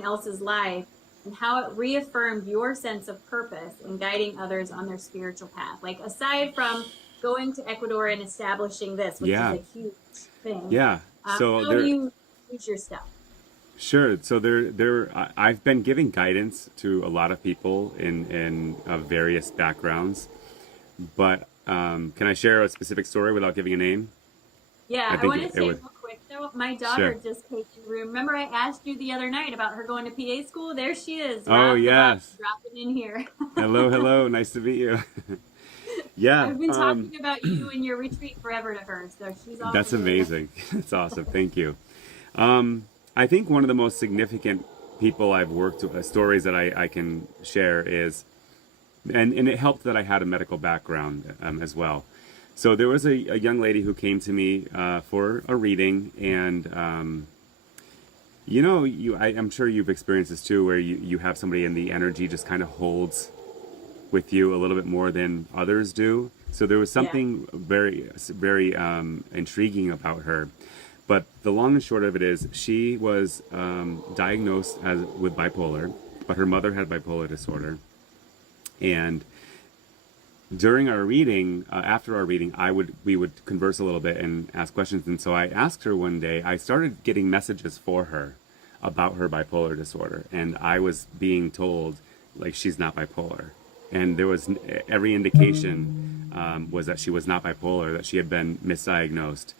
else's life, and how it reaffirmed your sense of purpose in guiding others on their spiritual path? Like, aside from going to Ecuador and establishing this, which is Yeah, a huge thing, yeah. So how do there, you use your stuff? sure. So I've been giving guidance to a lot of people in various backgrounds, but can I share a specific story without giving a name? Yeah, I I think want to it say would. real quick though, my Sure. daughter just came in the room. Remember I asked you the other night about her going to PA school? There she is, Oh Roz the boss, yes. dropping in here. Hello, hello. Nice to meet you. Yeah. I've been talking about you and your retreat forever to her, so she's all That's familiar. amazing. That's awesome. Thank you. I think one of the most significant people I've worked with, stories that I can share is, and it helped that I had a medical background as well. So there was a young lady who came to me for a reading, and I'm sure you've experienced this too, where you have somebody and the energy just kind of holds with you a little bit more than others do. So there was Yeah. something very intriguing about her. But the long and short of it is, she was diagnosed with bipolar, but her mother had bipolar disorder. And during our reading, after our reading, we would converse a little bit and ask questions. And so I asked her one day. I started getting messages for her about her bipolar disorder, and I was being told like she's not bipolar, and there was every indication was that she was not bipolar, that she had been misdiagnosed.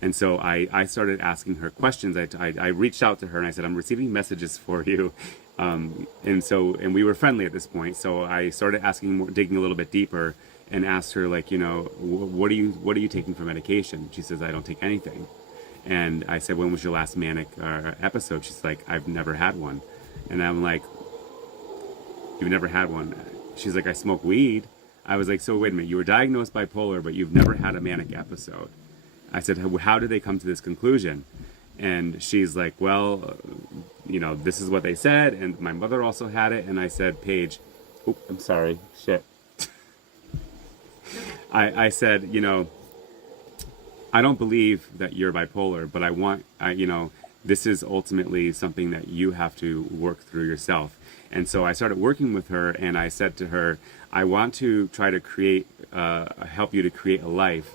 And so I started asking her questions. I reached out to her and I said, I'm receiving messages for you. And we were friendly at this point. So I started asking more, digging a little bit deeper, and asked her, like, what are you taking for medication? She says, I don't take anything. And I said, when was your last manic episode? She's like, I've never had one. And I'm like, you've never had one? She's like, I smoke weed. I was like, so wait a minute, you were diagnosed bipolar, but you've never had a manic episode. I said, how did they come to this conclusion? And she's like, well, this is what they said, and my mother also had it. And I said, Paige, oh, I'm sorry, shit. I said, I don't believe that you're bipolar, but this is ultimately something that you have to work through yourself. And so I started working with her, and I said to her, I want to try to help you to create a life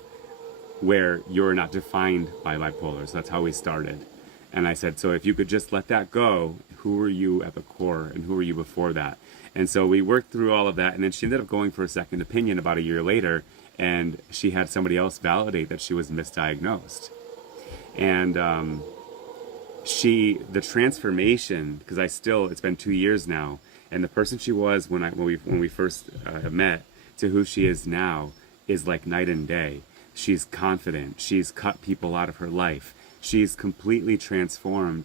where you're not defined by bipolar. So that's how we started. And I said, so if you could just let that go, who were you at the core and who were you before that? And so we worked through all of that. And then she ended up going for a second opinion about a year later. And she had somebody else validate that she was misdiagnosed. And the transformation, because it's been 2 years now. And the person she was when we first met to who she is now is like night and day. She's confident. She's cut people out of her life. She's completely transformed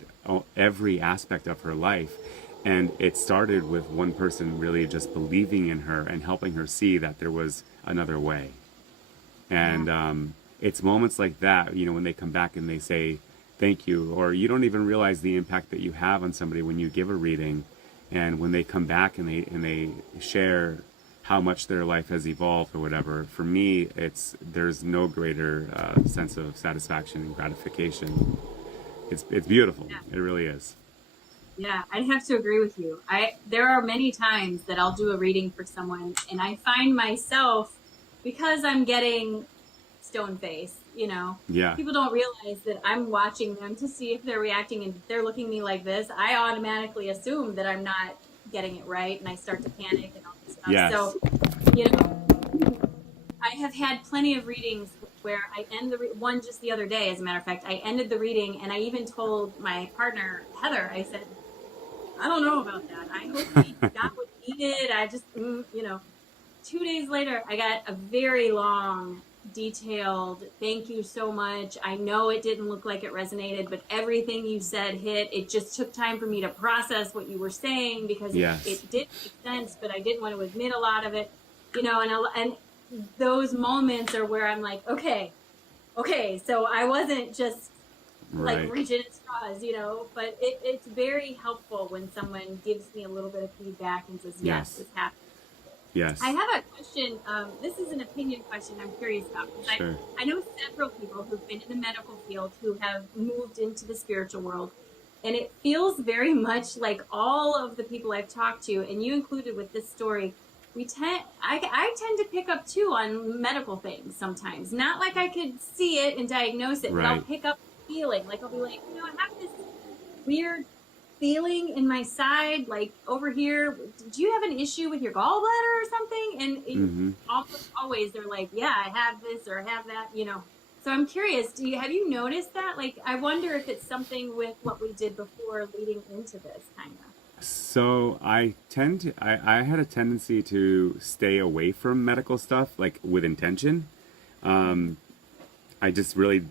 every aspect of her life. And it started with one person really just believing in her and helping her see that there was another way. And it's moments like that, when they come back and they say thank you, or you don't even realize the impact that you have on somebody when you give a reading. And when they come back and they share how much their life has evolved or whatever, for me, there's no greater sense of satisfaction and gratification. It's beautiful. Yeah. It really is. Yeah, I'd have to agree with you. There are many times that I'll do a reading for someone and I find myself, because I'm getting stone face, Yeah. people don't realize that I'm watching them to see if they're reacting, and if they're looking at me like this, I automatically assume that I'm not getting it right, and I start to panic and all this stuff. Yes. So, I have had plenty of readings where I end one just the other day, as a matter of fact. I ended the reading and I even told my partner, Heather, I said, I don't know about that. I hope we got what we needed. I just, 2 days later, I got a very long, detailed, thank you so much. I know it didn't look like it resonated, but everything you said hit. It just took time for me to process what you were saying, because Yes. it did make sense, but I didn't want to admit a lot of it, and those moments are where I'm like, okay, so I wasn't just like Right. reaching at straws, but it's very helpful when someone gives me a little bit of feedback and says, yes, Yes. this happened. I Yes. have a question. This is an opinion question I'm curious about because Sure. I know several people who've been in the medical field who have moved into the spiritual world. And it feels very much like all of the people I've talked to, and you included with this story, I tend to pick up too on medical things sometimes. Not like I could see it and diagnose it, but I'll Right. pick up the feeling. Like I'll be like, I have this weird feeling in my side, like over here. Did you have an issue with your gallbladder or something? And Mm-hmm. almost always they're like, yeah, I have this or I have that. So I'm curious, have you noticed that? Like, I wonder if it's something with what we did before leading into this kind of. So I had a tendency to stay away from medical stuff, like with intention. I just really,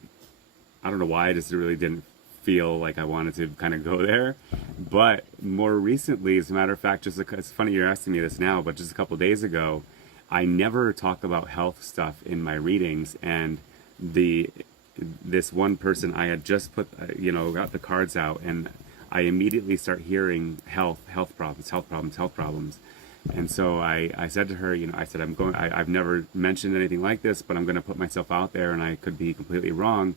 I don't know why, I just really didn't feel like I wanted to kind of go there. But more recently, as a matter of fact, it's funny you're asking me this now, but just a couple days ago, I never talk about health stuff in my readings, and the this one person I had just put, got the cards out, and I immediately start hearing health problems, health problems, health problems. And so I said to her, I said, I've never mentioned anything like this, but I'm going to put myself out there, and I could be completely wrong.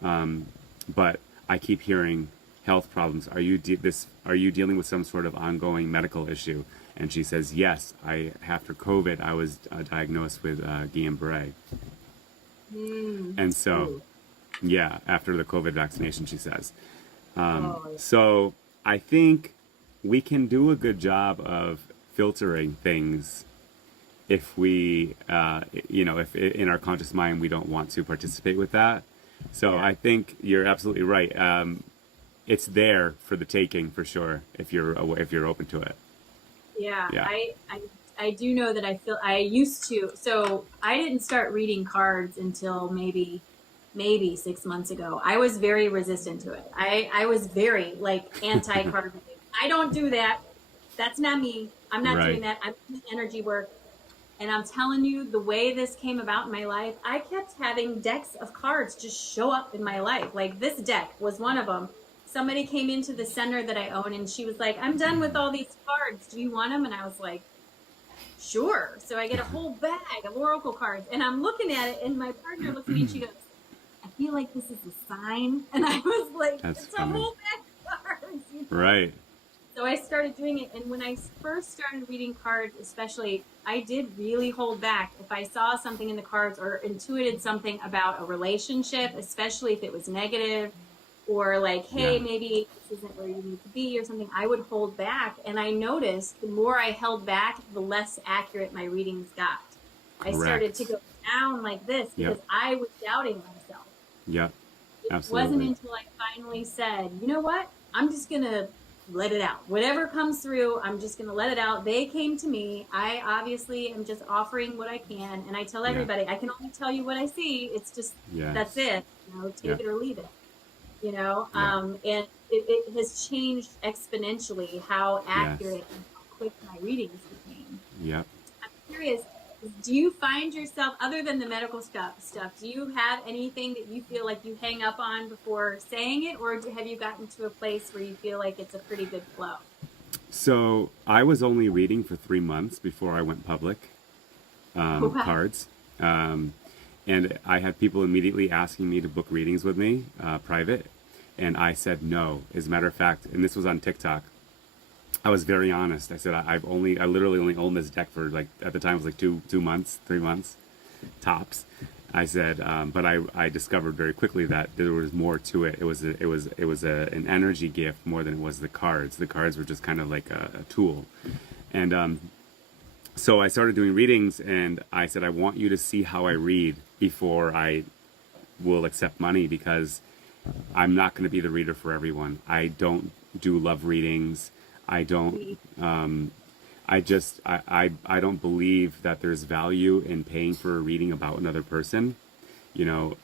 But I keep hearing health problems. Are you dealing with some sort of ongoing medical issue? And she says, yes. After COVID, I was diagnosed with Guillain-Barré. And so, Ooh. yeah, after the COVID vaccination, she says. Oh, So I think we can do a good job of filtering things if we, if in our conscious mind we don't want to participate with that. So yeah. I think you're absolutely right. It's there for the taking for sure if you're open to it. Yeah, Yeah. I do know that I used to. So I didn't start reading cards until maybe 6 months ago. I was very resistant to it. I was very like anti-card reading. I don't do that. That's not me. I'm not doing Right. that. I'm doing energy work. And I'm telling you, the way this came about in my life, I kept having decks of cards just show up in my life. Like this deck was one of them. Somebody came into the center that I own and she was like, I'm done with all these cards. Do you want them? And I was like, sure. So I get a whole bag of oracle cards and I'm looking at it and my partner looks at me and she goes, I feel like this is a sign. And I was like, That's it's a funny. whole bag of cards. Right. So I started doing it. And when I first started reading cards, especially, I did really hold back. If I saw something in the cards or intuited something about a relationship, especially if it was negative or like, hey, Yeah. maybe this isn't where you need to be or something, I would hold back. And I noticed the more I held back, the less accurate my readings got. I started to Correct. go down like this because Yep. I was doubting myself. Yep. It wasn't Absolutely. until I finally said, you know what? I'm just going to let it out. Whatever comes through, I'm just going to let it out. They came to me. I obviously am just offering what I can. And I tell Yeah. everybody, I can only tell you what I see. It's just, that's Yes. it. Take Yep. it or leave it. Yep. And it has changed exponentially how Yes. accurate and how quick my readings became. Yep. I'm curious, do you find yourself, other than the medical stuff, do you have anything that you feel like you hang up on before saying it, or have you gotten to a place where you feel like it's a pretty good flow? So I was only reading for 3 months before I went public. Wow. Cards. And I had people immediately asking me to book readings with me, private, and I said no. As a matter of fact, and this was on TikTok, I was very honest. I said I literally only owned this deck for like at the time it was like 2 months, 3 months, tops. I said, but I discovered very quickly that there was more to it. An energy gift more than it was the cards. The cards were just kind of like a tool, and so I started doing readings, and I said, I want you to see how I read before I will accept money, because I'm not going to be the reader for everyone. I don't do love readings. I don't. I don't believe that there's value in paying for a reading about another person. You know,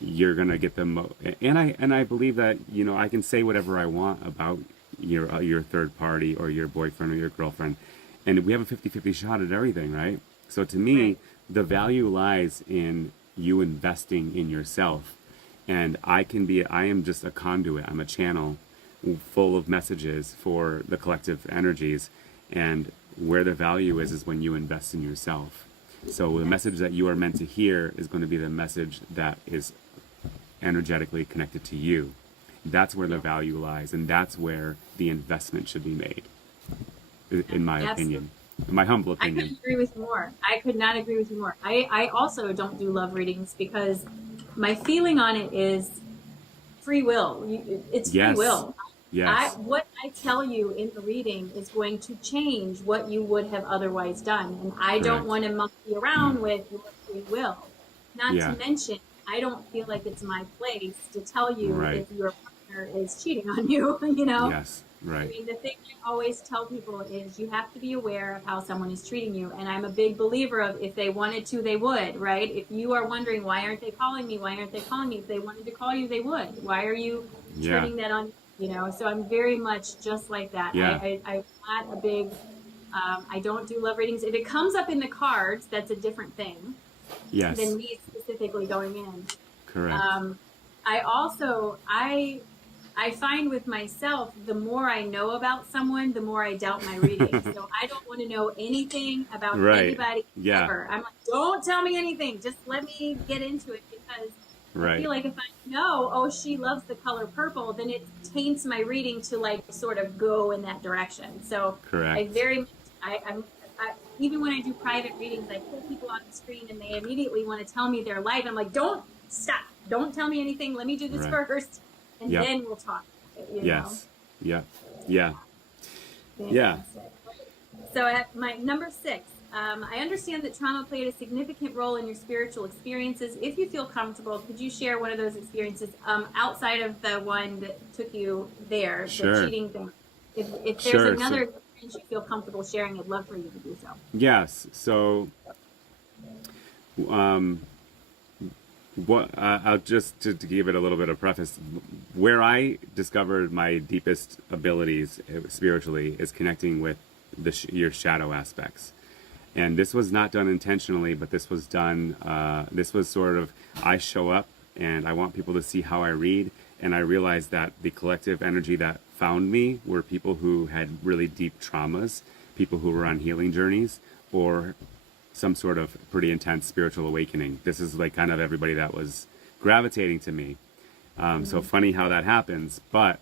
you're gonna get them, and I believe that I can say whatever I want about your third party or your boyfriend or your girlfriend, and we have a 50-50 shot at everything, right? So to me, Right. the value lies in you investing in yourself, And I am just a conduit. I'm a channel full of messages for the collective energies. And where the value is when you invest in yourself. So the message that you are meant to hear is going to be the message that is energetically connected to you. That's where the value lies, and that's where the investment should be made, in my opinion, in my humble I opinion. couldn't agree with you more. I could not agree with you more. I also don't do love readings because my feeling on it is free will. It's free Yes. will. Yes. What I tell you in the reading is going to change what you would have otherwise done. And I don't Correct. want to monkey around with your free will. Not to Yeah. mention, I don't feel like it's my place to tell you Right. if your partner is cheating on you, you know? Yes. I Right. mean, the thing I always tell people is you have to be aware of how someone is treating you. And I'm a big believer of if they wanted to, they would, right? If you are wondering, why aren't they calling me? Why aren't they calling me? If they wanted to call you, they would. Why are you Yeah. turning that on? You know, so I'm very much just like that. Yeah. I'm not a big, I don't do love readings. If it comes up in the cards, that's a different thing Yes. than me specifically going in. Correct. I find with myself, the more I know about someone, the more I doubt my readings. So I don't want to know anything about Right. anybody Yeah. ever. I'm like, don't tell me anything. Just let me get into it because I Right. feel like if I know, oh, she loves the color purple, then it taints my reading to like sort of go in that direction. So Correct. even when I do private readings, I pull people on the screen and they immediately want to tell me their life. I'm like, don't stop. Don't tell me anything. Let me do this Right. first. And Yep. then we'll talk. You Yes. Yeah. Yeah. know? Yeah. So at my number 6, I understand that trauma played a significant role in your spiritual experiences. If you feel comfortable, could you share one of those experiences outside of the one that took you there, Sure. the cheating thing? If there's Sure. another experience you feel comfortable sharing, I'd love for you to do so. Yes. So, I'll just to give it a little bit of preface. Where I discovered my deepest abilities spiritually is connecting with your shadow aspects, and this was not done intentionally, but this was done. This was sort of I show up and I want people to see how I read, and I realized that the collective energy that found me were people who had really deep traumas, people who were on healing journeys, or some sort of pretty intense spiritual awakening. This is like kind of everybody that was gravitating to me. So funny how that happens, but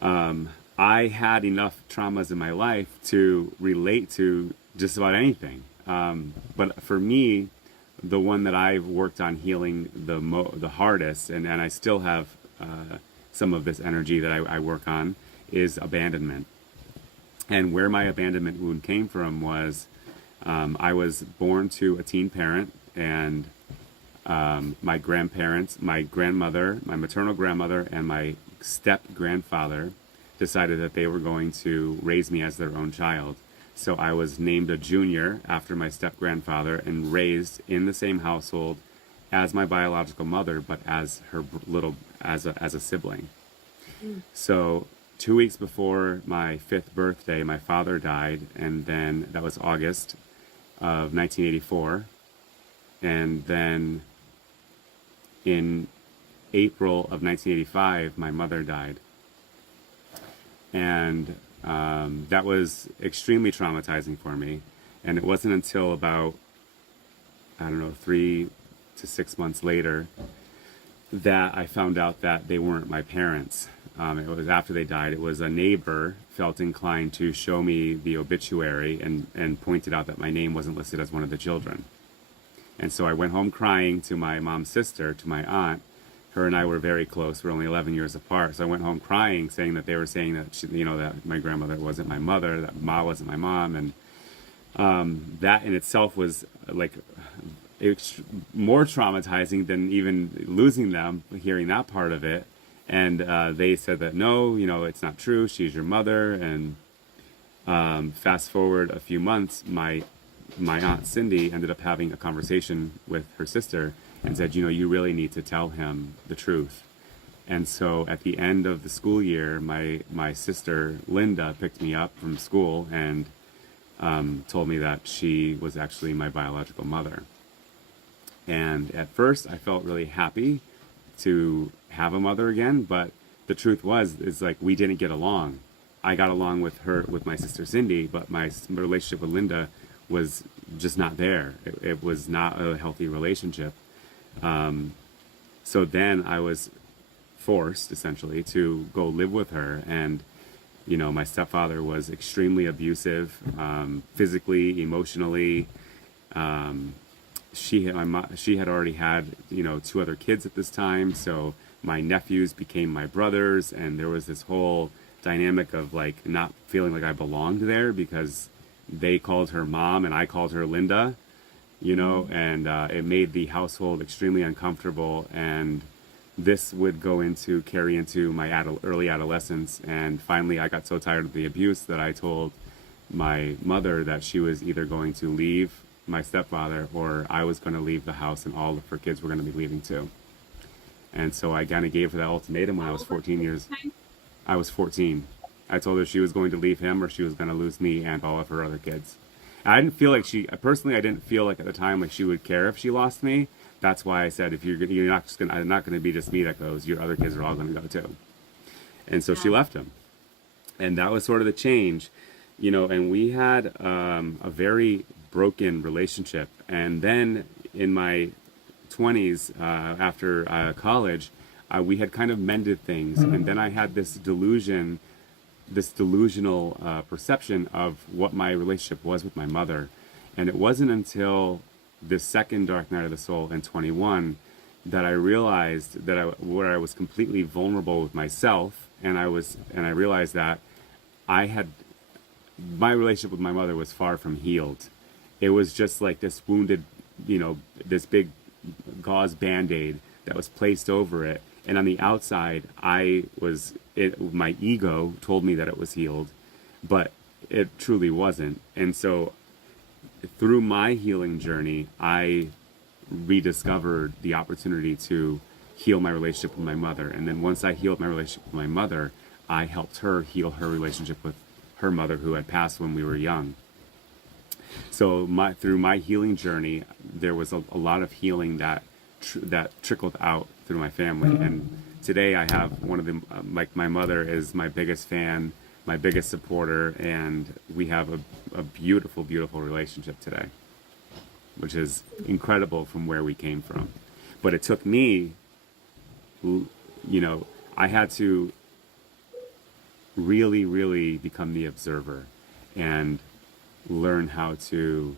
I had enough traumas in my life to relate to just about anything. But for me, the one that I've worked on healing the hardest, and I still have some of this energy that I work on, is abandonment. And where my abandonment wound came from was I was born to a teen parent, and my grandparents, my grandmother, my maternal grandmother, and my step-grandfather decided that they were going to raise me as their own child. So I was named a junior after my step-grandfather and raised in the same household as my biological mother, but as her as a sibling. So 2 weeks before my 5th birthday, my father died, and then that was August of 1984. And then in April of 1985, my mother died. And that was extremely traumatizing for me. And it wasn't until about, 3 to 6 months later that I found out that they weren't my parents. It was after they died. It was a neighbor felt inclined to show me the obituary and pointed out that my name wasn't listed as one of the children. And so I went home crying to my mom's sister, to my aunt. Her and I were very close. We're only 11 years apart. So I went home crying, saying that they were saying that that my grandmother wasn't my mother, that Ma wasn't my mom, and that in itself was like more traumatizing than even losing them. Hearing that part of it, and they said that no, it's not true. She's your mother. And fast forward a few months, my aunt Cindy ended up having a conversation with her sister and said, you really need to tell him the truth. And so at the end of the school year, my sister Linda picked me up from school and told me that she was actually my biological mother. And at first I felt really happy to have a mother again, but the truth is like we didn't get along. I got along with my sister Cindy, but my relationship with Linda was just not there. It was not a healthy relationship. So then I was forced essentially to go live with her, and my stepfather was extremely abusive, physically, emotionally. She had already had two other kids at this time, so my nephews became my brothers, and there was this whole dynamic of like not feeling like I belonged there because they called her mom and I called her Linda, and it made the household extremely uncomfortable. And this would carry into my early adolescence. And finally, I got so tired of the abuse that I told my mother that she was either going to leave my stepfather or I was going to leave the house and all of her kids were going to be leaving too. And so I kind of gave her that ultimatum when I was 14 years. I was 14. I told her she was going to leave him or she was going to lose me and all of her other kids. And I didn't feel like I didn't feel like at the time like she would care if she lost me. That's why I said, if you're not going to be just me that goes, your other kids are all going to go too. And so she left him. And that was sort of the change, and we had a very broken relationship. And then in my 20s, after college, we had kind of mended things. And then I had this delusional perception of what my relationship was with my mother. And it wasn't until this second dark night of the soul in 21 that I realized that where I was completely vulnerable with myself, and I realized that my relationship with my mother was far from healed. It was just like this wounded, this big gauze Band-Aid that was placed over it. And on the outside, my ego told me that it was healed, but it truly wasn't. And so through my healing journey, I rediscovered the opportunity to heal my relationship with my mother. And then once I healed my relationship with my mother, I helped her heal her relationship with her mother, who had passed when we were young. So through my healing journey, there was a lot of healing that trickled out through my family. And today I have one of them, like my mother is my biggest fan, my biggest supporter, and we have a beautiful, beautiful relationship today, which is incredible from where we came from. But it took me, I had to really, really become the observer and learn how to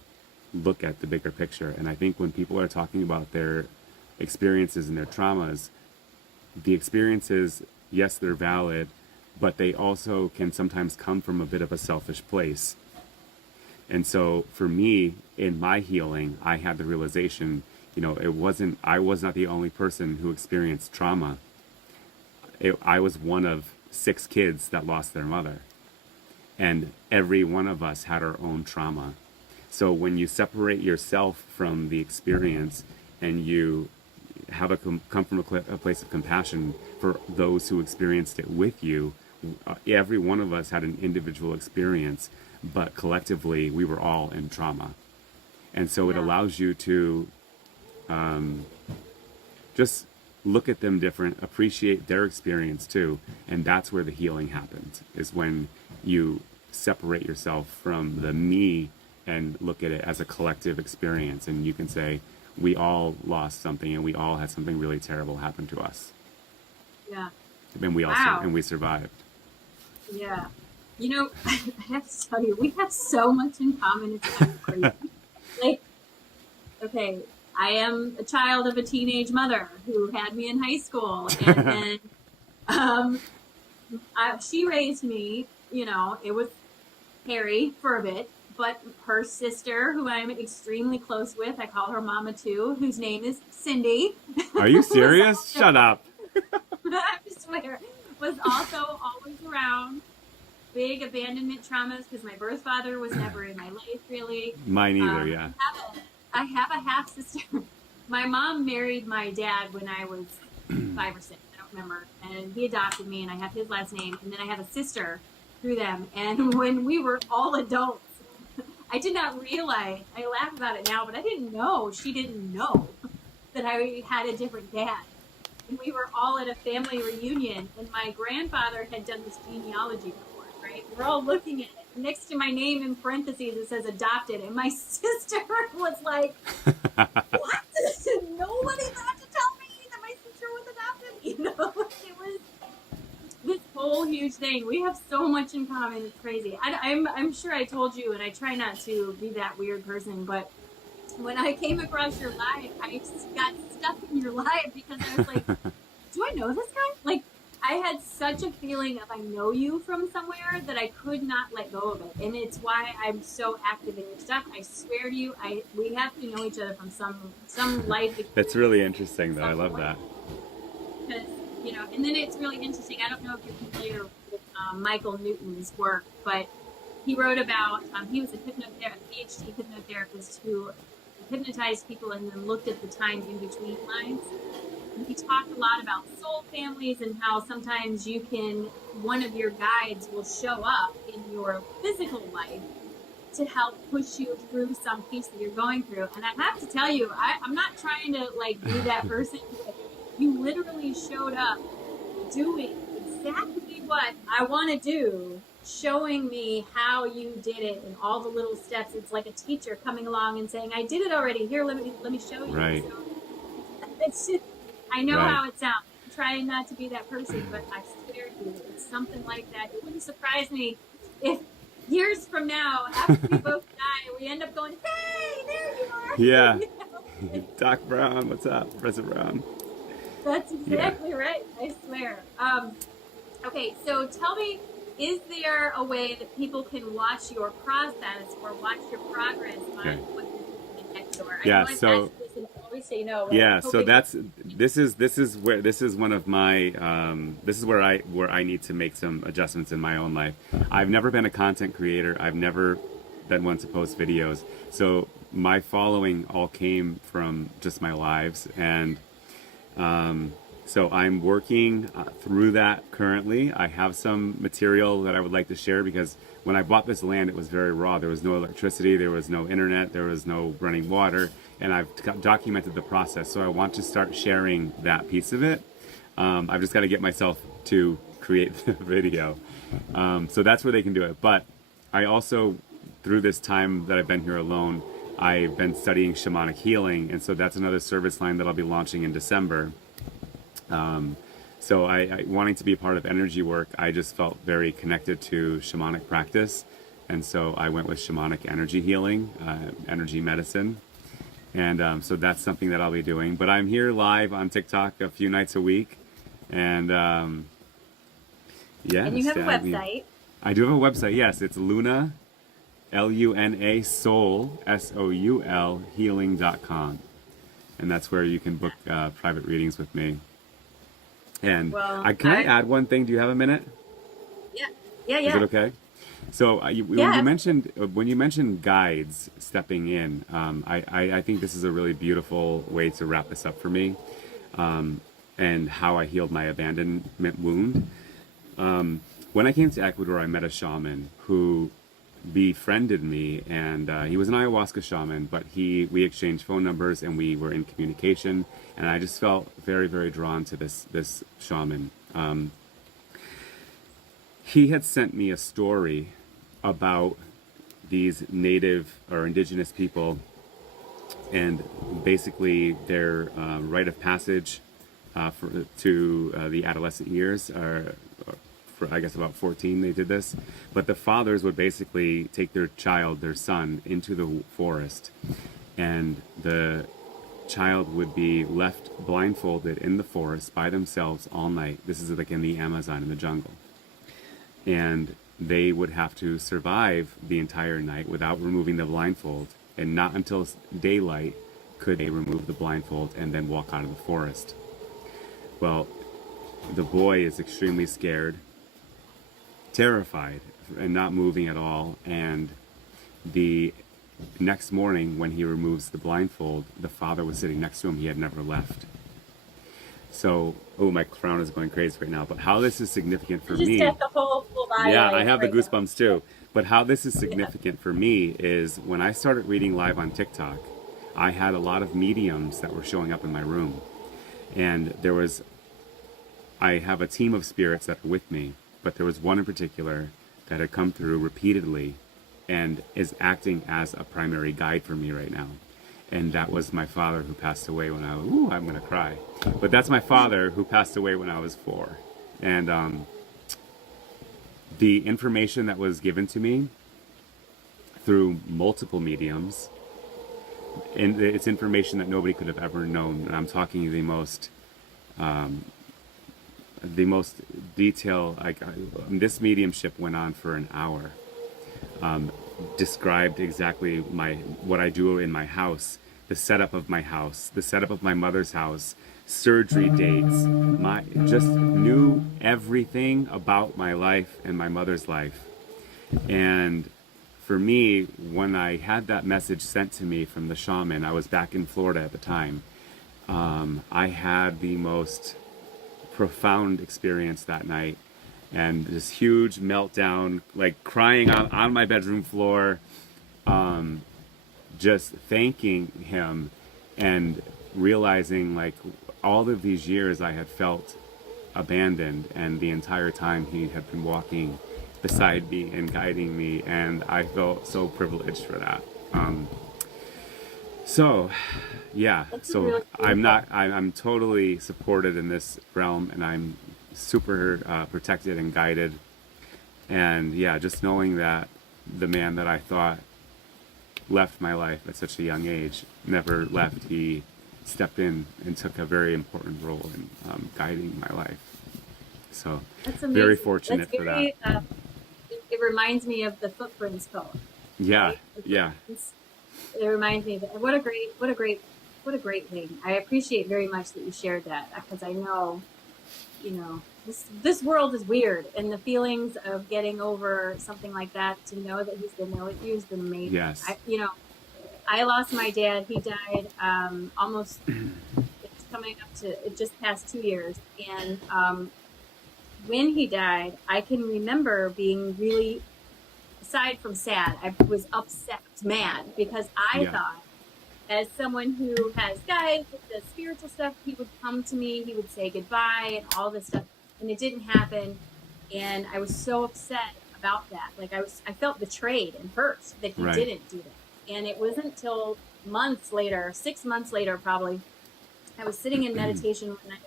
look at the bigger picture. And I think when people are talking about their experiences and their traumas, the experiences, yes, they're valid, but they also can sometimes come from a bit of a selfish place. And so for me, in my healing, I had the realization, I was not the only person who experienced trauma. I was one of 6 kids that lost their mother. And every one of us had our own trauma. So when you separate yourself from the experience and you have come from a place of compassion for those who experienced it with you, every one of us had an individual experience, but collectively we were all in trauma. And so it allows you to just look at them different, appreciate their experience too, and that's where the healing happens, is when you separate yourself from the me and look at it as a collective experience. And you can say, we all lost something and we all had something really terrible happen to us. Yeah. And we survived. Yeah. I have to tell you, we have so much in common. It's kind of crazy. Like, okay, I am a child of a teenage mother who had me in high school. And then she raised me, it was hairy for a bit. But her sister, who I'm extremely close with, I call her Mama too, whose name is Cindy. Are you serious? Shut up. I swear. Was also always around. Big abandonment traumas because my birth father was never in my life, really. Mine either, yeah. I have a half sister. My mom married my dad when I was 5 or 6. I don't remember. And he adopted me, and I have his last name. And then I have a sister through them. And when we were all adults, I did not realize, I laugh about it now, but I didn't know, she didn't know that I had a different dad. and we were all at a family reunion, and my grandfather had done this genealogy report, right? We're all looking at it. Next to my name in parentheses, it says adopted, and my sister was like, what? Nobody thought to tell me that my sister was adopted? You know, it was this whole huge thing. We have so much in common. It's crazy. I'm sure I told you, and I try not to be that weird person, but when I came across your live, I got stuck in your live because I was like, do I know this guy? Like, I had such a feeling of I know you from somewhere that I could not let go of it. And it's why I'm so active in your stuff. I swear to you, we have to know each other from some life experience. That's really interesting, though. I love that. Because, you know, and then it's really interesting. I don't know if you're familiar with Michael Newton's work, but he wrote about, he was a PhD hypnotherapist who hypnotized people and then looked at the time in between lines. And he talked a lot about soul families and how sometimes one of your guides will show up in your physical life to help push you through some piece that you're going through. And I have to tell you, I'm not trying to like be that person, but you literally showed up doing exactly what I want to do, showing me how you did it and all the little steps. It's like a teacher coming along and saying, I did it already. Here, let me show you. Right. So it's just, I know how it sounds. I'm trying not to be that person, but I swear to you, it's something like that. It wouldn't surprise me if years from now, after we both die, we end up going, hey, there you are. Yeah. You know? Doc Brown, what's up? Professor Brown. That's exactly right. I swear. Okay, so tell me, is there a way that people can watch your process or watch your progress on what you're doing next door? Yeah, I so always say no. Right? yeah, so this is one of my this is where I need to make some adjustments in my own life. I've never been a content creator. I've never been one to post videos. So my following all came from just my lives, and so I'm working through that currently. I have some material that I would like to share because when I bought this land, it was very raw. There was no electricity, there was no internet, there was no running water, and I've documented the process. So I want to start sharing that piece of it. I've just got to get myself to create the video. So that's where they can do it. But I also, through this time that I've been here alone, I've been studying shamanic healing, and so that's another service line that I'll be launching in December. So I wanting to be a part of energy work, I just felt very connected to shamanic practice, and so I went with shamanic energy healing, energy medicine, and so that's something that I'll be doing. But I'm here live on TikTok a few nights a week, and yeah. And you have a website. I do have a website. Yes, it's Luna, Luna Soul SOUL healing.com, and that's where you can book private readings with me. And can I add one thing? Do you have a minute? Yeah. Is it okay? So when you mentioned guides stepping in, I think this is a really beautiful way to wrap this up for me, and how I healed my abandonment wound. When I came to Ecuador, I met a shaman who befriended me, and he was an ayahuasca shaman, but we exchanged phone numbers and we were in communication, and I just felt very, very drawn to this shaman. He had sent me a story about these native or indigenous people, and basically their rite of passage to the adolescent years, for I guess about 14 they did this, but the fathers would basically take their son, into the forest, and the child would be left blindfolded in the forest by themselves all night. This is like in the Amazon, in the jungle, and they would have to survive the entire night without removing the blindfold, and not until daylight could they remove the blindfold and then walk out of the forest. Well, the boy is extremely scared, terrified, and not moving at all, and the next morning when he removes the blindfold, the father was sitting next to him. He had never left. So, my crown is going crazy right now, but how this is significant for me, Just the whole full body. yeah, I have the goosebumps too, but how this is significant for me is when I started reading live on TikTok, I had a lot of mediums that were showing up in my room, and there was I have a team of spirits that are with me, but there was one in particular that had come through repeatedly and is acting as a primary guide for me right now. And that was my father, who passed away when I was, I'm going to cry. But that's my father, who passed away when I was 4. And the information that was given to me through multiple mediums, and it's information that nobody could have ever known. And I'm talking the most detail. This mediumship went on for an hour. Described exactly what I do in my house, the setup of my house, the setup of my mother's house, surgery dates. Just knew everything about my life and my mother's life. And for me, when I had that message sent to me from the shaman, I was back in Florida at the time. I had the most profound experience that night, and this huge meltdown, like crying on my bedroom floor, just thanking him and realizing, like, all of these years I had felt abandoned, and the entire time he had been walking beside me and guiding me, and I felt so privileged for that. So yeah, so I'm totally supported in this realm, and I'm super protected and guided. And yeah, just knowing that the man that I thought left my life at such a young age never left. He stepped in and took a very important role in guiding my life. So very fortunate for that. It reminds me of the footprints poem. Yeah, right? yeah. It reminds me of that. What a great thing. I appreciate very much that you shared that, because I know, this world is weird, and the feelings of getting over something like that, to know that he's been there with you, has been amazing. Yes. I lost my dad. He died almost. It's coming up to, it just past 2 years, and when he died, I can remember being really, aside from sad, I was upset, mad, because I thought, as someone who has guides with the spiritual stuff, he would come to me, he would say goodbye and all this stuff, and it didn't happen. And I was so upset about that. Like, I felt betrayed and hurt that he didn't do that. And it wasn't until months later, 6 months later probably, I was sitting in meditation one night,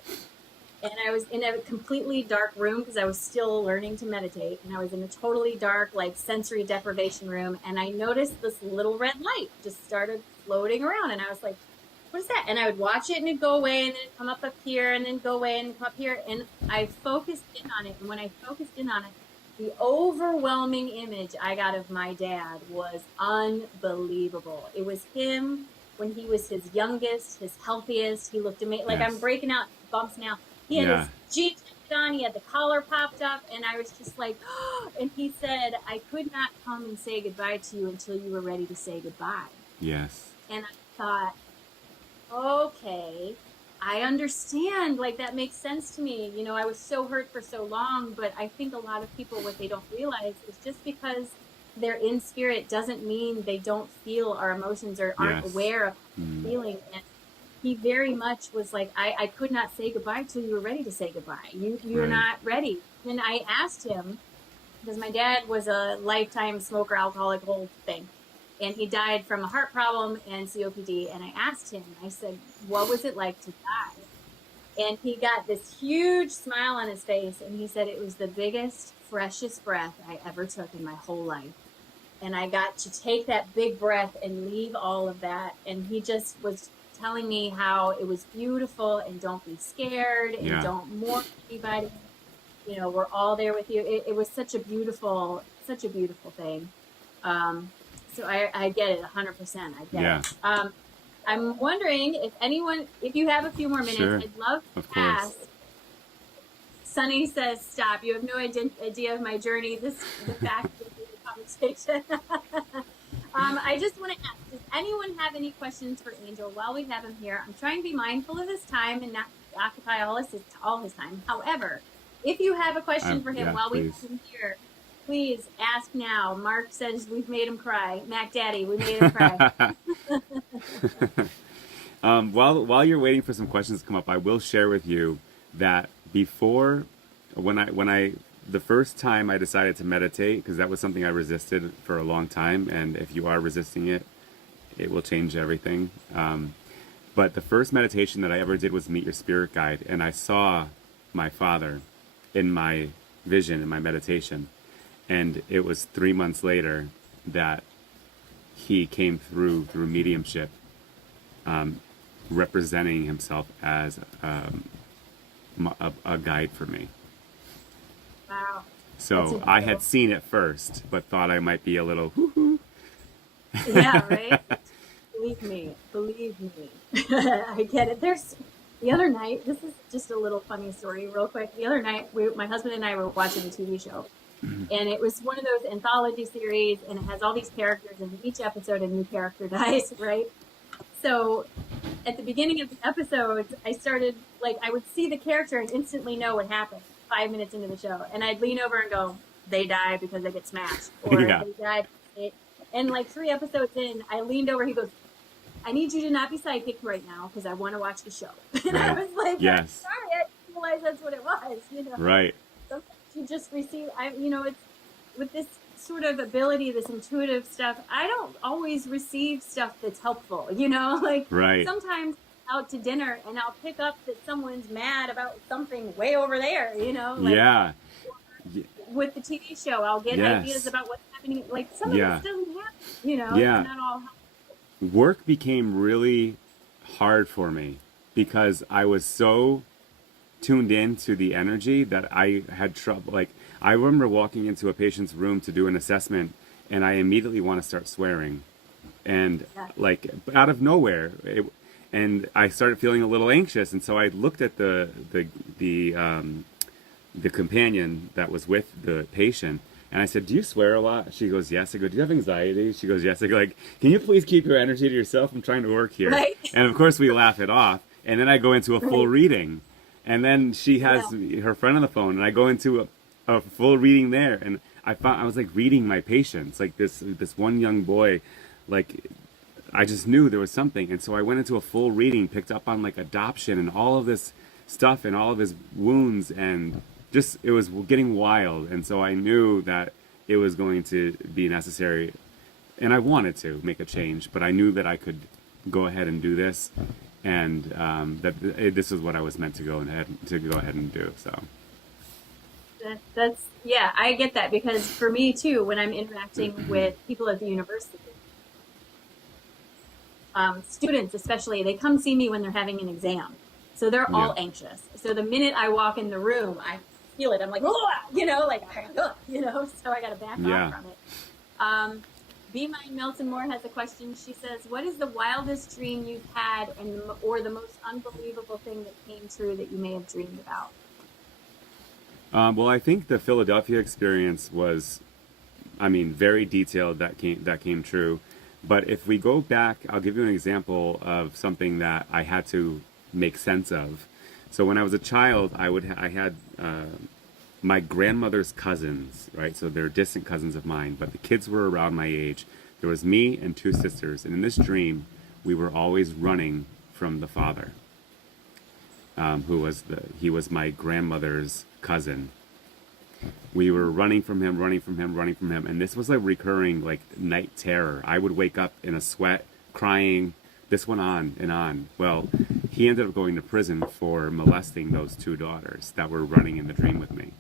and I was in a completely dark room, because I was still learning to meditate. And I was in a totally dark, like, sensory deprivation room. And I noticed this little red light just started floating around. And I was like, what is that? And I would watch it, and it'd go away, and then it'd come up here, and then go away, and come up here. And I focused in on it. And when I focused in on it, the overwhelming image I got of my dad was unbelievable. It was him when he was his youngest, his healthiest. He looked amazing. Like, I'm breaking out bumps now. He had his jeans on, he had the collar popped up, and I was just like, oh, and he said, I could not come and say goodbye to you until you were ready to say goodbye. Yes. And I thought, okay, I understand. Like, that makes sense to me. I was so hurt for so long, but I think a lot of people, what they don't realize is, just because they're in spirit doesn't mean they don't feel our emotions or aren't aware of feeling. And he very much was like, I could not say goodbye till you were ready to say goodbye. You're not ready. And I asked him, because my dad was a lifetime smoker, alcoholic, whole thing. And he died from a heart problem and COPD. And I asked him, I said, what was it like to die? And he got this huge smile on his face. And he said, it was the biggest, freshest breath I ever took in my whole life. And I got to take that big breath and leave all of that. And he just was telling me how it was beautiful, and don't be scared, and don't mourn anybody. We're all there with you. It was such a beautiful thing. So I get it 100%. I get it. I'm wondering if you have a few more minutes, I'd love to ask. Sunny says, stop. You have no idea of my journey. The fact of the conversation. I just want to ask, does anyone have any questions for Angel while we have him here? I'm trying to be mindful of his time and not occupy all his time. However, if you have a question for him while we have him here, please ask now. Mark says we've made him cry. Mac Daddy, we made him cry. While you're waiting for some questions to come up, I will share with you that before, when I the first time I decided to meditate, because that was something I resisted for a long time, and if you are resisting it, it will change everything. But the first meditation that I ever did was meet your spirit guide, and I saw my father in my vision, in my meditation. And it was 3 months later that he came through mediumship, representing himself as a guide for me. Wow. So I had seen it first, but thought I might be a little hoo-hoo. Yeah, right? Believe me. I get it. The other night, this is just a little funny story, real quick. The other night, my husband and I were watching a TV show, and it was one of those anthology series, and it has all these characters, and each episode a new character dies, right? So at the beginning of the episode, I started, like, I would see the character and instantly know what happened 5 minutes into the show, and I'd lean over and go, they die because they get smashed, or Yeah. they die. And like 3 episodes in, I leaned over, he goes, I need you to not be psychic right now because I want to watch the show. And I was like, Yes. sorry, I didn't realize that's what it was. You know? Right. Sometimes you just receive, it's with this sort of ability, this intuitive stuff, I don't always receive stuff that's helpful, like Right. sometimes out to dinner and I'll pick up that someone's mad about something way over there, like Yeah. with the TV show, I'll get Yes. ideas about what's happening. Like some of Yeah. this doesn't happen, Yeah. It's not all helpful. Work became really hard for me because I was so tuned in to the energy that I had trouble. Like, I remember walking into a patient's room to do an assessment, and I immediately want to start swearing, and like out of nowhere, and I started feeling a little anxious, and so I looked at the companion that was with the patient. And I said, do you swear a lot? She goes, yes. I go, do you have anxiety? She goes, yes. I go, like, can you please keep your energy to yourself? I'm trying to work here. Right. And of course we laugh it off. And then I go into a full reading. And then she has her friend on the phone, and I go into a full reading there. And I was like reading my patients, like this one young boy, like I just knew there was something. And so I went into a full reading, picked up on like adoption and all of this stuff and all of his wounds, and just, it was getting wild. And so I knew that it was going to be necessary, and I wanted to make a change, but I knew that I could go ahead and do this, and this is what I was meant to go ahead and do. So that's I get that, because for me too, when I'm interacting with people at the university, students especially, they come see me when they're having an exam, so they're all anxious. So the minute I walk in the room, I feel it. I'm like, oh, so I got to back off from it. Be Mine Milton Moore has a question. She says, what is the wildest dream you've had, or the most unbelievable thing that came true that you may have dreamed about? Well, I think the Philadelphia experience was, very detailed. That came true. But if we go back, I'll give you an example of something that I had to make sense of. So when I was a child, I had my grandmother's cousins, right? So they're distant cousins of mine, but the kids were around my age. There was me and 2 sisters, and in this dream, we were always running from the father, he was my grandmother's cousin. We were running from him, and this was a recurring like night terror. I would wake up in a sweat, crying. This went on and on. Well, he ended up going to prison for molesting those 2 daughters that were running in the dream with me.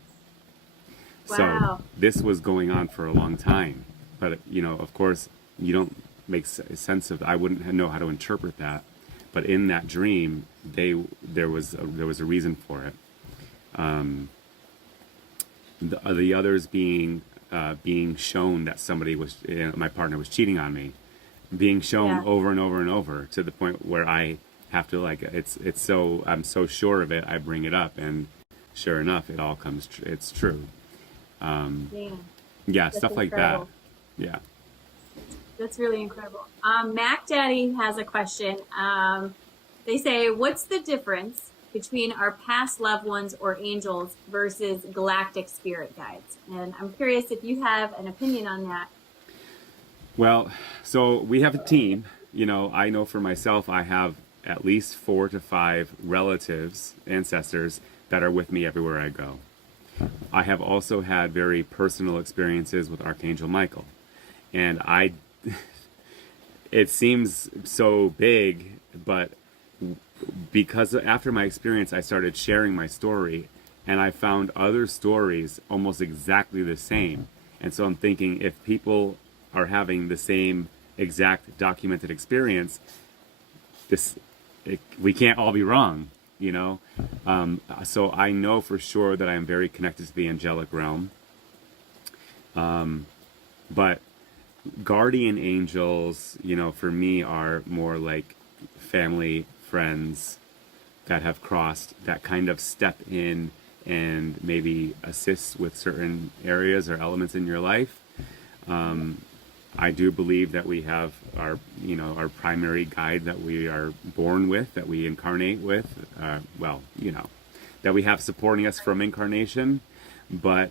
Wow. So this was going on for a long time. But, of course, you don't make sense of, I wouldn't know how to interpret that. But in that dream, there was a reason for it. The others being shown that somebody was, my partner was cheating on me. Being shown over and over and over, to the point where I have to, like, I'm so sure of it, I bring it up, and sure enough, it all comes it's true. That's stuff like incredible. that. Yeah, that's really incredible. Mac Daddy has a question. They say, what's the difference between our past loved ones or angels versus galactic spirit guides? And I'm curious if you have an opinion on that. Well, so we have a team. I know for myself, I have at least 4 to 5 relatives, ancestors, that are with me everywhere I go. I have also had very personal experiences with Archangel Michael. And it seems so big, but because after my experience, I started sharing my story, and I found other stories almost exactly the same. And so I'm thinking, if people are having the same exact documented experience, we can't all be wrong, you know? So I know for sure that I am very connected to the angelic realm. But guardian angels, you know, for me are more like family, friends that have crossed, that kind of step in and maybe assist with certain areas or elements in your life. I do believe that we have our, you know, our primary guide that we are born with, that we incarnate with, that we have supporting us from incarnation. But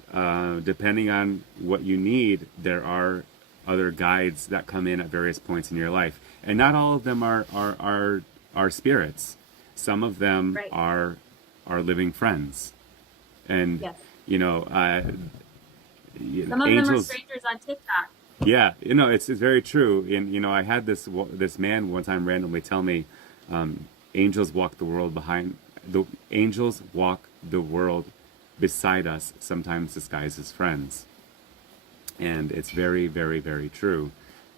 depending on what you need, there are other guides that come in at various points in your life. And not all of them are spirits. Some of them are living friends. And, Yes. you know, Some of angels, them are strangers on TikTok. yeah, you know, it's very true. And, you know, I had this man one time randomly tell me, angels walk the world beside us, sometimes disguised as friends. And it's very, very, very true.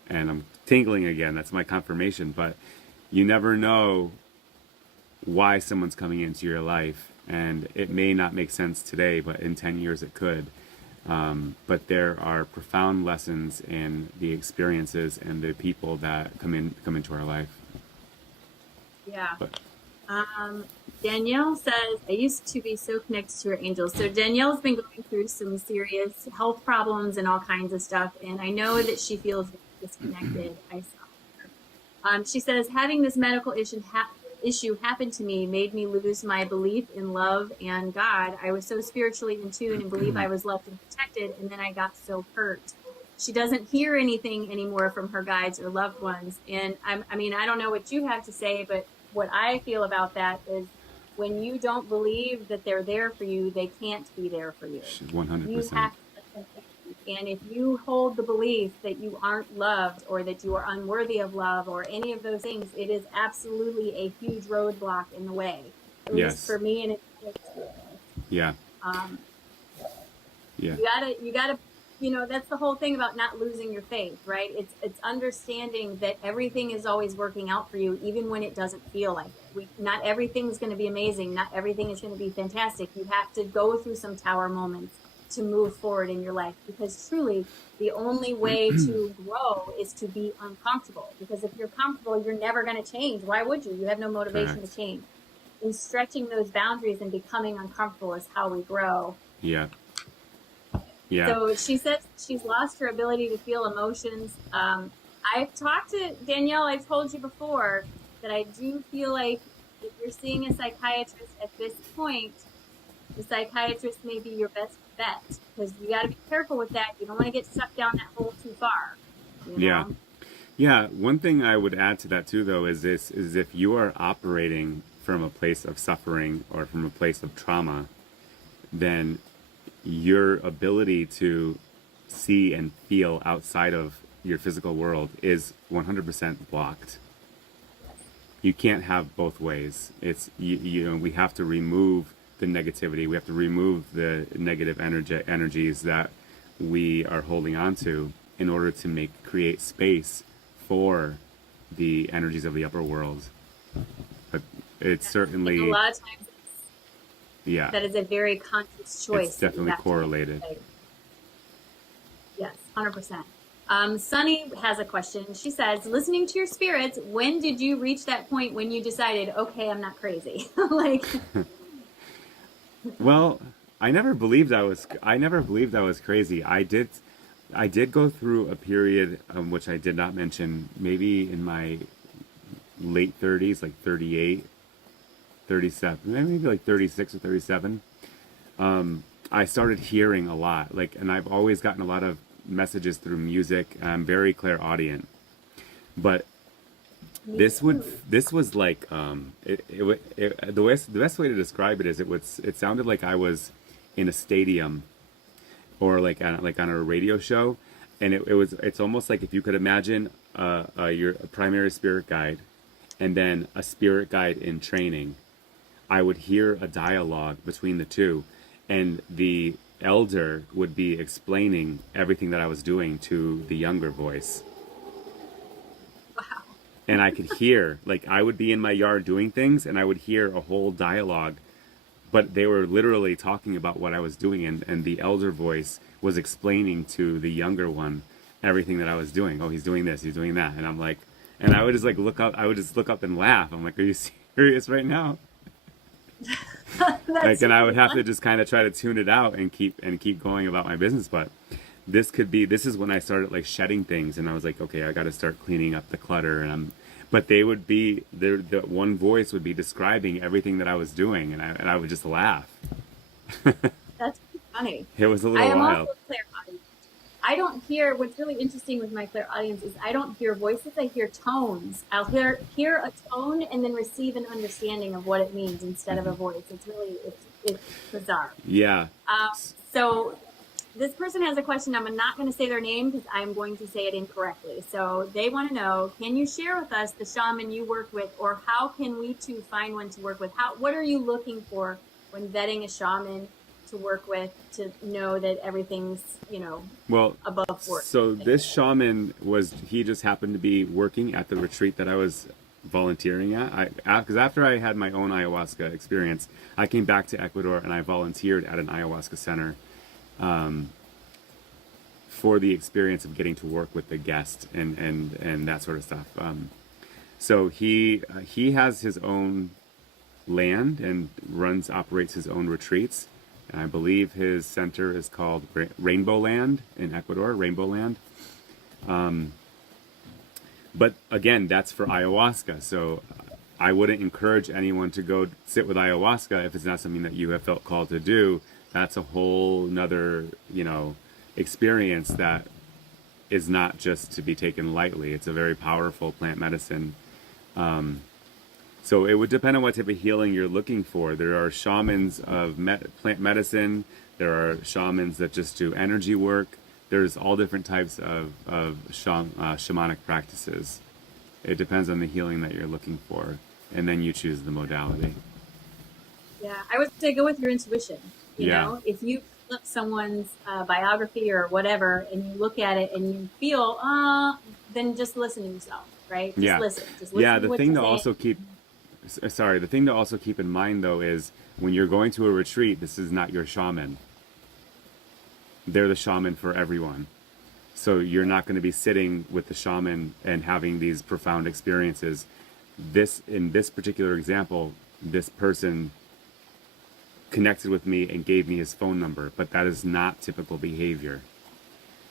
And I'm tingling again. That's my confirmation. But you never know why someone's coming into your life. And it may not make sense today, but in 10 years it could. But there are profound lessons in the experiences and the people that come into our life. Yeah. But, Danielle says, I used to be so connected to her angels. So Danielle's been going through some serious health problems and all kinds of stuff. And I know that she feels disconnected. I saw her. She says, having this medical issue happen to me made me lose my belief in love and God. I was so spiritually in tune and believe I was loved and protected. And then I got so hurt. She doesn't hear anything anymore from her guides or loved ones. And I mean, I don't know what you have to say, but what I feel about that is when you don't believe that they're there for you, they can't be there for you. 100%. You have to, and if you hold the belief that you aren't loved or that you are unworthy of love or any of those things, it is absolutely a huge roadblock in the way. At least for me and it's yeah. Yeah. You gotta, you know, that's the whole thing about not losing your faith, right? It's understanding that everything is always working out for you, even when it doesn't feel like it. Not everything's going to be amazing. Not everything is going to be fantastic. You have to go through some tower moments to move forward in your life, because truly the only way to grow is to be uncomfortable. Because if you're comfortable, you're never going to change. Why would you? You have no motivation to change. And stretching those boundaries and becoming uncomfortable is how we grow. Yeah. Yeah. So she says she's lost her ability to feel emotions. I've talked to Danielle. I've told you before that I do feel like if you're seeing a psychiatrist at this point, the psychiatrist may be your best bet, because you got to be careful with that. You don't want to get sucked down that hole too far. You know? Yeah. One thing I would add to that too, though, is if you are operating from a place of suffering or from a place of trauma, then your ability to see and feel outside of your physical world is 100% blocked. You can't have both ways. It's you know, we have to remove the negativity. We have to remove the negative energies that we are holding on to in order to create space for the energies of the upper world. But it's certainly a lot of times. Yeah. That is a very conscious choice. It's definitely correlated. Yes, 100%. Sunny has a question. She says, listening to your spirits, when did you reach that point when you decided, okay, I'm not crazy? Well, I never believed I was crazy. I did go through a period, which I did not mention, maybe in my late 30s, like 38, 37, maybe like 36 or 37. I started hearing a lot, and I've always gotten a lot of messages through music. I'm very clairaudient, but Me too. this was like the best way to describe it is it sounded like I was in a stadium or like on a radio show, and it's almost like if you could imagine your a primary spirit guide and then a spirit guide in training. I would hear a dialogue between the two, and the elder would be explaining everything that I was doing to the younger voice. Wow. And I could hear, like, I would be in my yard doing things, and I would hear a whole dialogue, but they were literally talking about what I was doing, and the elder voice was explaining to the younger one everything that I was doing. Oh, he's doing this, he's doing that, and I'm like, and I would just like look up, I would just look up and laugh. I'm like, are you serious right now? Like, and I would have to just kind of try to tune it out and keep going about my business. But this is when I started like shedding things, and I was like, okay, I got to start cleaning up the clutter. But they would be there. The one voice would be describing everything that I was doing, and I would just laugh. That's funny. It was a I little am wild. also clairaudient. I don't hear, what's really interesting with my clairaudience is I don't hear voices, I hear tones. I'll hear a tone and then receive an understanding of what it means instead of a voice. It's bizarre. Yeah. So this person has a question. I'm not going to say their name because I'm going to say it incorrectly. So they want to know, can you share with us the shaman you work with, or how can we too find one to work with? What are you looking for when vetting a shaman to work with to know that everything's, Well, above board? so this shaman he just happened to be working at the retreat that I was volunteering at. Because after I had my own ayahuasca experience, I came back to Ecuador and I volunteered at an ayahuasca center for the experience of getting to work with the guest and that sort of stuff. So he has his own land and operates his own retreats. And I believe his center is called Rainbow Land in Ecuador, Rainbow Land. But again, that's for ayahuasca. So I wouldn't encourage anyone to go sit with ayahuasca if it's not something that you have felt called to do. That's a whole nother, experience that is not just to be taken lightly. It's a very powerful plant medicine. So it would depend on what type of healing you're looking for. There are shamans of plant medicine. There are shamans that just do energy work. There's all different types of shamanic practices. It depends on the healing that you're looking for, and then you choose the modality. Yeah, I would say go with your intuition. Yeah. If you look someone's biography or whatever, and you look at it and you feel, then just listen to yourself, right? Just Yeah. listen. Just listen Yeah, to the what thing you're to saying. also keep sorry, the thing to also keep in mind though is when you're going to a retreat, this is not your shaman. They're the shaman for everyone. So you're not going to be sitting with the shaman and having these profound experiences. In this particular example, this person connected with me and gave me his phone number, but that is not typical behavior.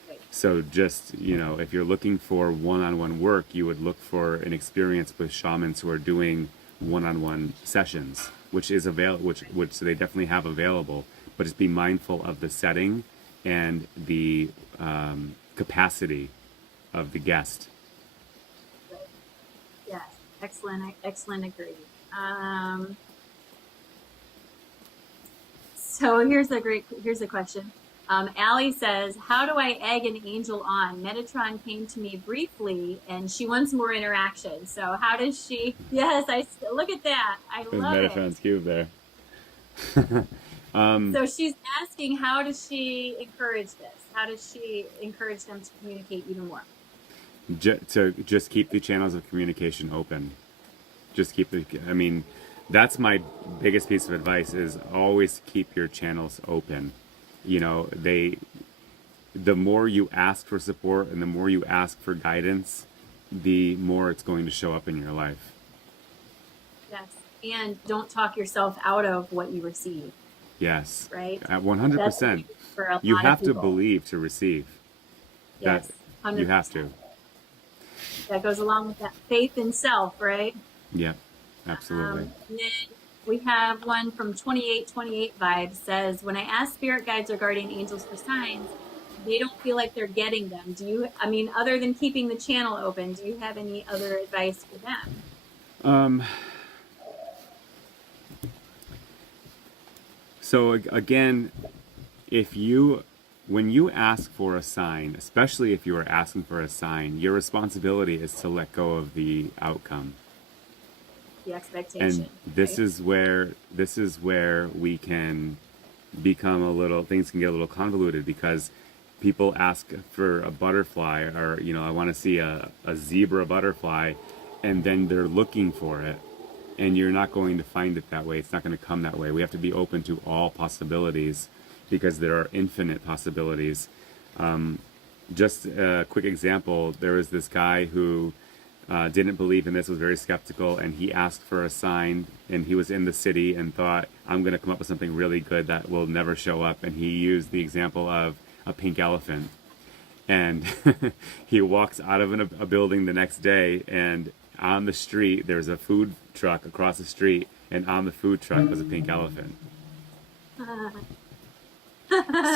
Right. So just, if you're looking for one-on-one work, you would look for an experience with shamans who are doing one-on-one sessions, which is available, which they definitely have available, but just be mindful of the setting and the capacity of the guest. Right. Yes. Excellent agree. So here's a question. Allie says, how do I egg an angel on? Metatron came to me briefly and she wants more interaction. So how does she, yes, look at that. I There's love it. Metatron's cube there. So she's asking, how does she encourage this? How does she encourage them to communicate even more? To just keep the channels of communication open. That's my biggest piece of advice is always keep your channels open. The more you ask for support and the more you ask for guidance, the more it's going to show up in your life. Yes. And don't talk yourself out of what you receive. Yes. Right? 100%. For a You lot have of to people. believe to receive. Yes. 100%. You have to. That goes along with that faith in self, right? Yeah, absolutely. And then we have one from 2828 Vibes says, when I ask spirit guides or guardian angels for signs, they don't feel like they're getting them. I mean, other than keeping the channel open, do you have any other advice for them? Um, so again, when you ask for a sign, especially if you are asking for a sign, your responsibility is to let go of the outcome. The expectation. And this is where we can become things can get a little convoluted, because people ask for a butterfly, or I want to see a zebra butterfly, and then they're looking for it, and you're not going to find it that way. It's not going to come that way. We have to be open to all possibilities, because there are infinite possibilities. Just a quick example, there was this guy who didn't believe in this, was very skeptical, and he asked for a sign, and he was in the city and thought, I'm going to come up with something really good that will never show up, and he used the example of a pink elephant. And he walks out of a building the next day, and on the street there's a food truck across the street, and on the food truck was a pink elephant.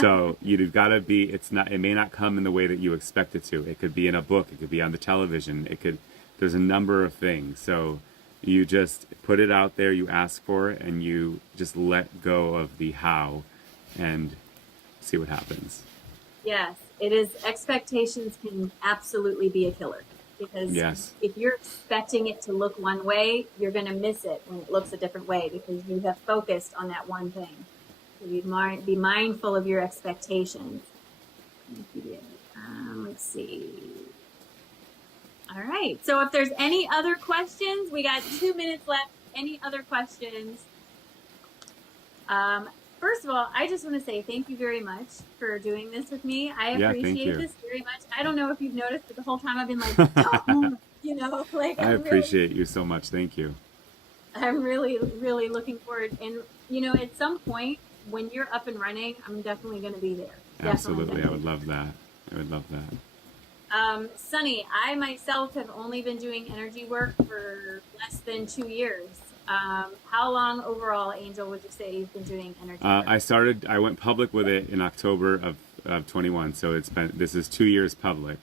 So you've got to be, it may not come in the way that you expect it to. It could be in a book, it could be on the television, there's a number of things. So you just put it out there, you ask for it, and you just let go of the how and see what happens. Yes, it is. Expectations can absolutely be a killer, because if you're expecting it to look one way, you're going to miss it when it looks a different way, because you have focused on that one thing. So you might be mindful of your expectations. Let's see. All right. So if there's any other questions, we got 2 minutes left. Any other questions? First of all, I just want to say thank you very much for doing this with me. I appreciate this very much. I don't know if you've noticed, but the whole time I've been like, I appreciate you so much. Thank you. I'm really, really looking forward. And, at some point when you're up and running, I'm definitely going to be there. Absolutely. I would love that. Sunny, I myself have only been doing energy work for less than 2 years. How long overall, Angel, would you say you've been doing energy work? I went public with it in October of 21. So this is 2 years public.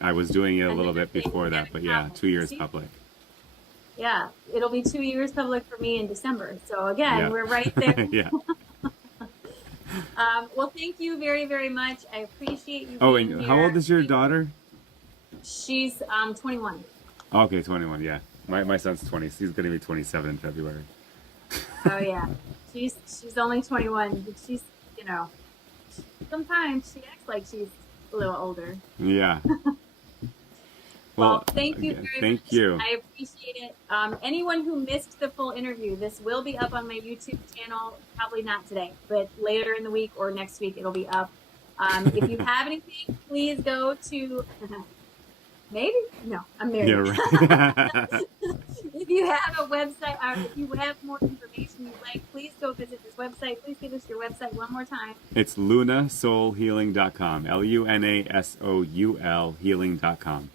I was doing it a little bit before that, but yeah, 2 years public. Yeah, it'll be 2 years public for me in December. So again, we're right there. Yeah. Well, thank you very, very much. I appreciate you. Oh, and how old is your daughter? She's 21. Okay, 21. Yeah, my son's 20. He's going to be 27 in February. Oh yeah, she's only 21, but she's sometimes she acts like she's a little older. Yeah. Well, thank you very much. Thank you. I appreciate it. Anyone who missed the full interview, this will be up on my YouTube channel. Probably not today, but later in the week or next week, it'll be up. If you have anything, please go to... Maybe? No, I'm married. Yeah, right. If you have a website, or if you have more information you'd like, please go visit this website. Please give us your website one more time. It's lunasoulhealing.com. LUNASOUL healing.com.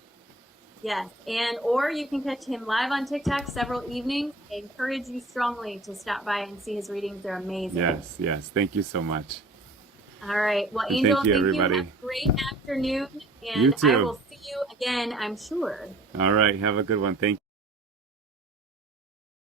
Yes, or you can catch him live on TikTok several evenings. I encourage you strongly to stop by and see his readings. They're amazing. Yes. Thank you so much. All right. Well, Angel, thank you, everybody. Have a great afternoon. And You too. I will see you again, I'm sure. All right. Have a good one. Thank you.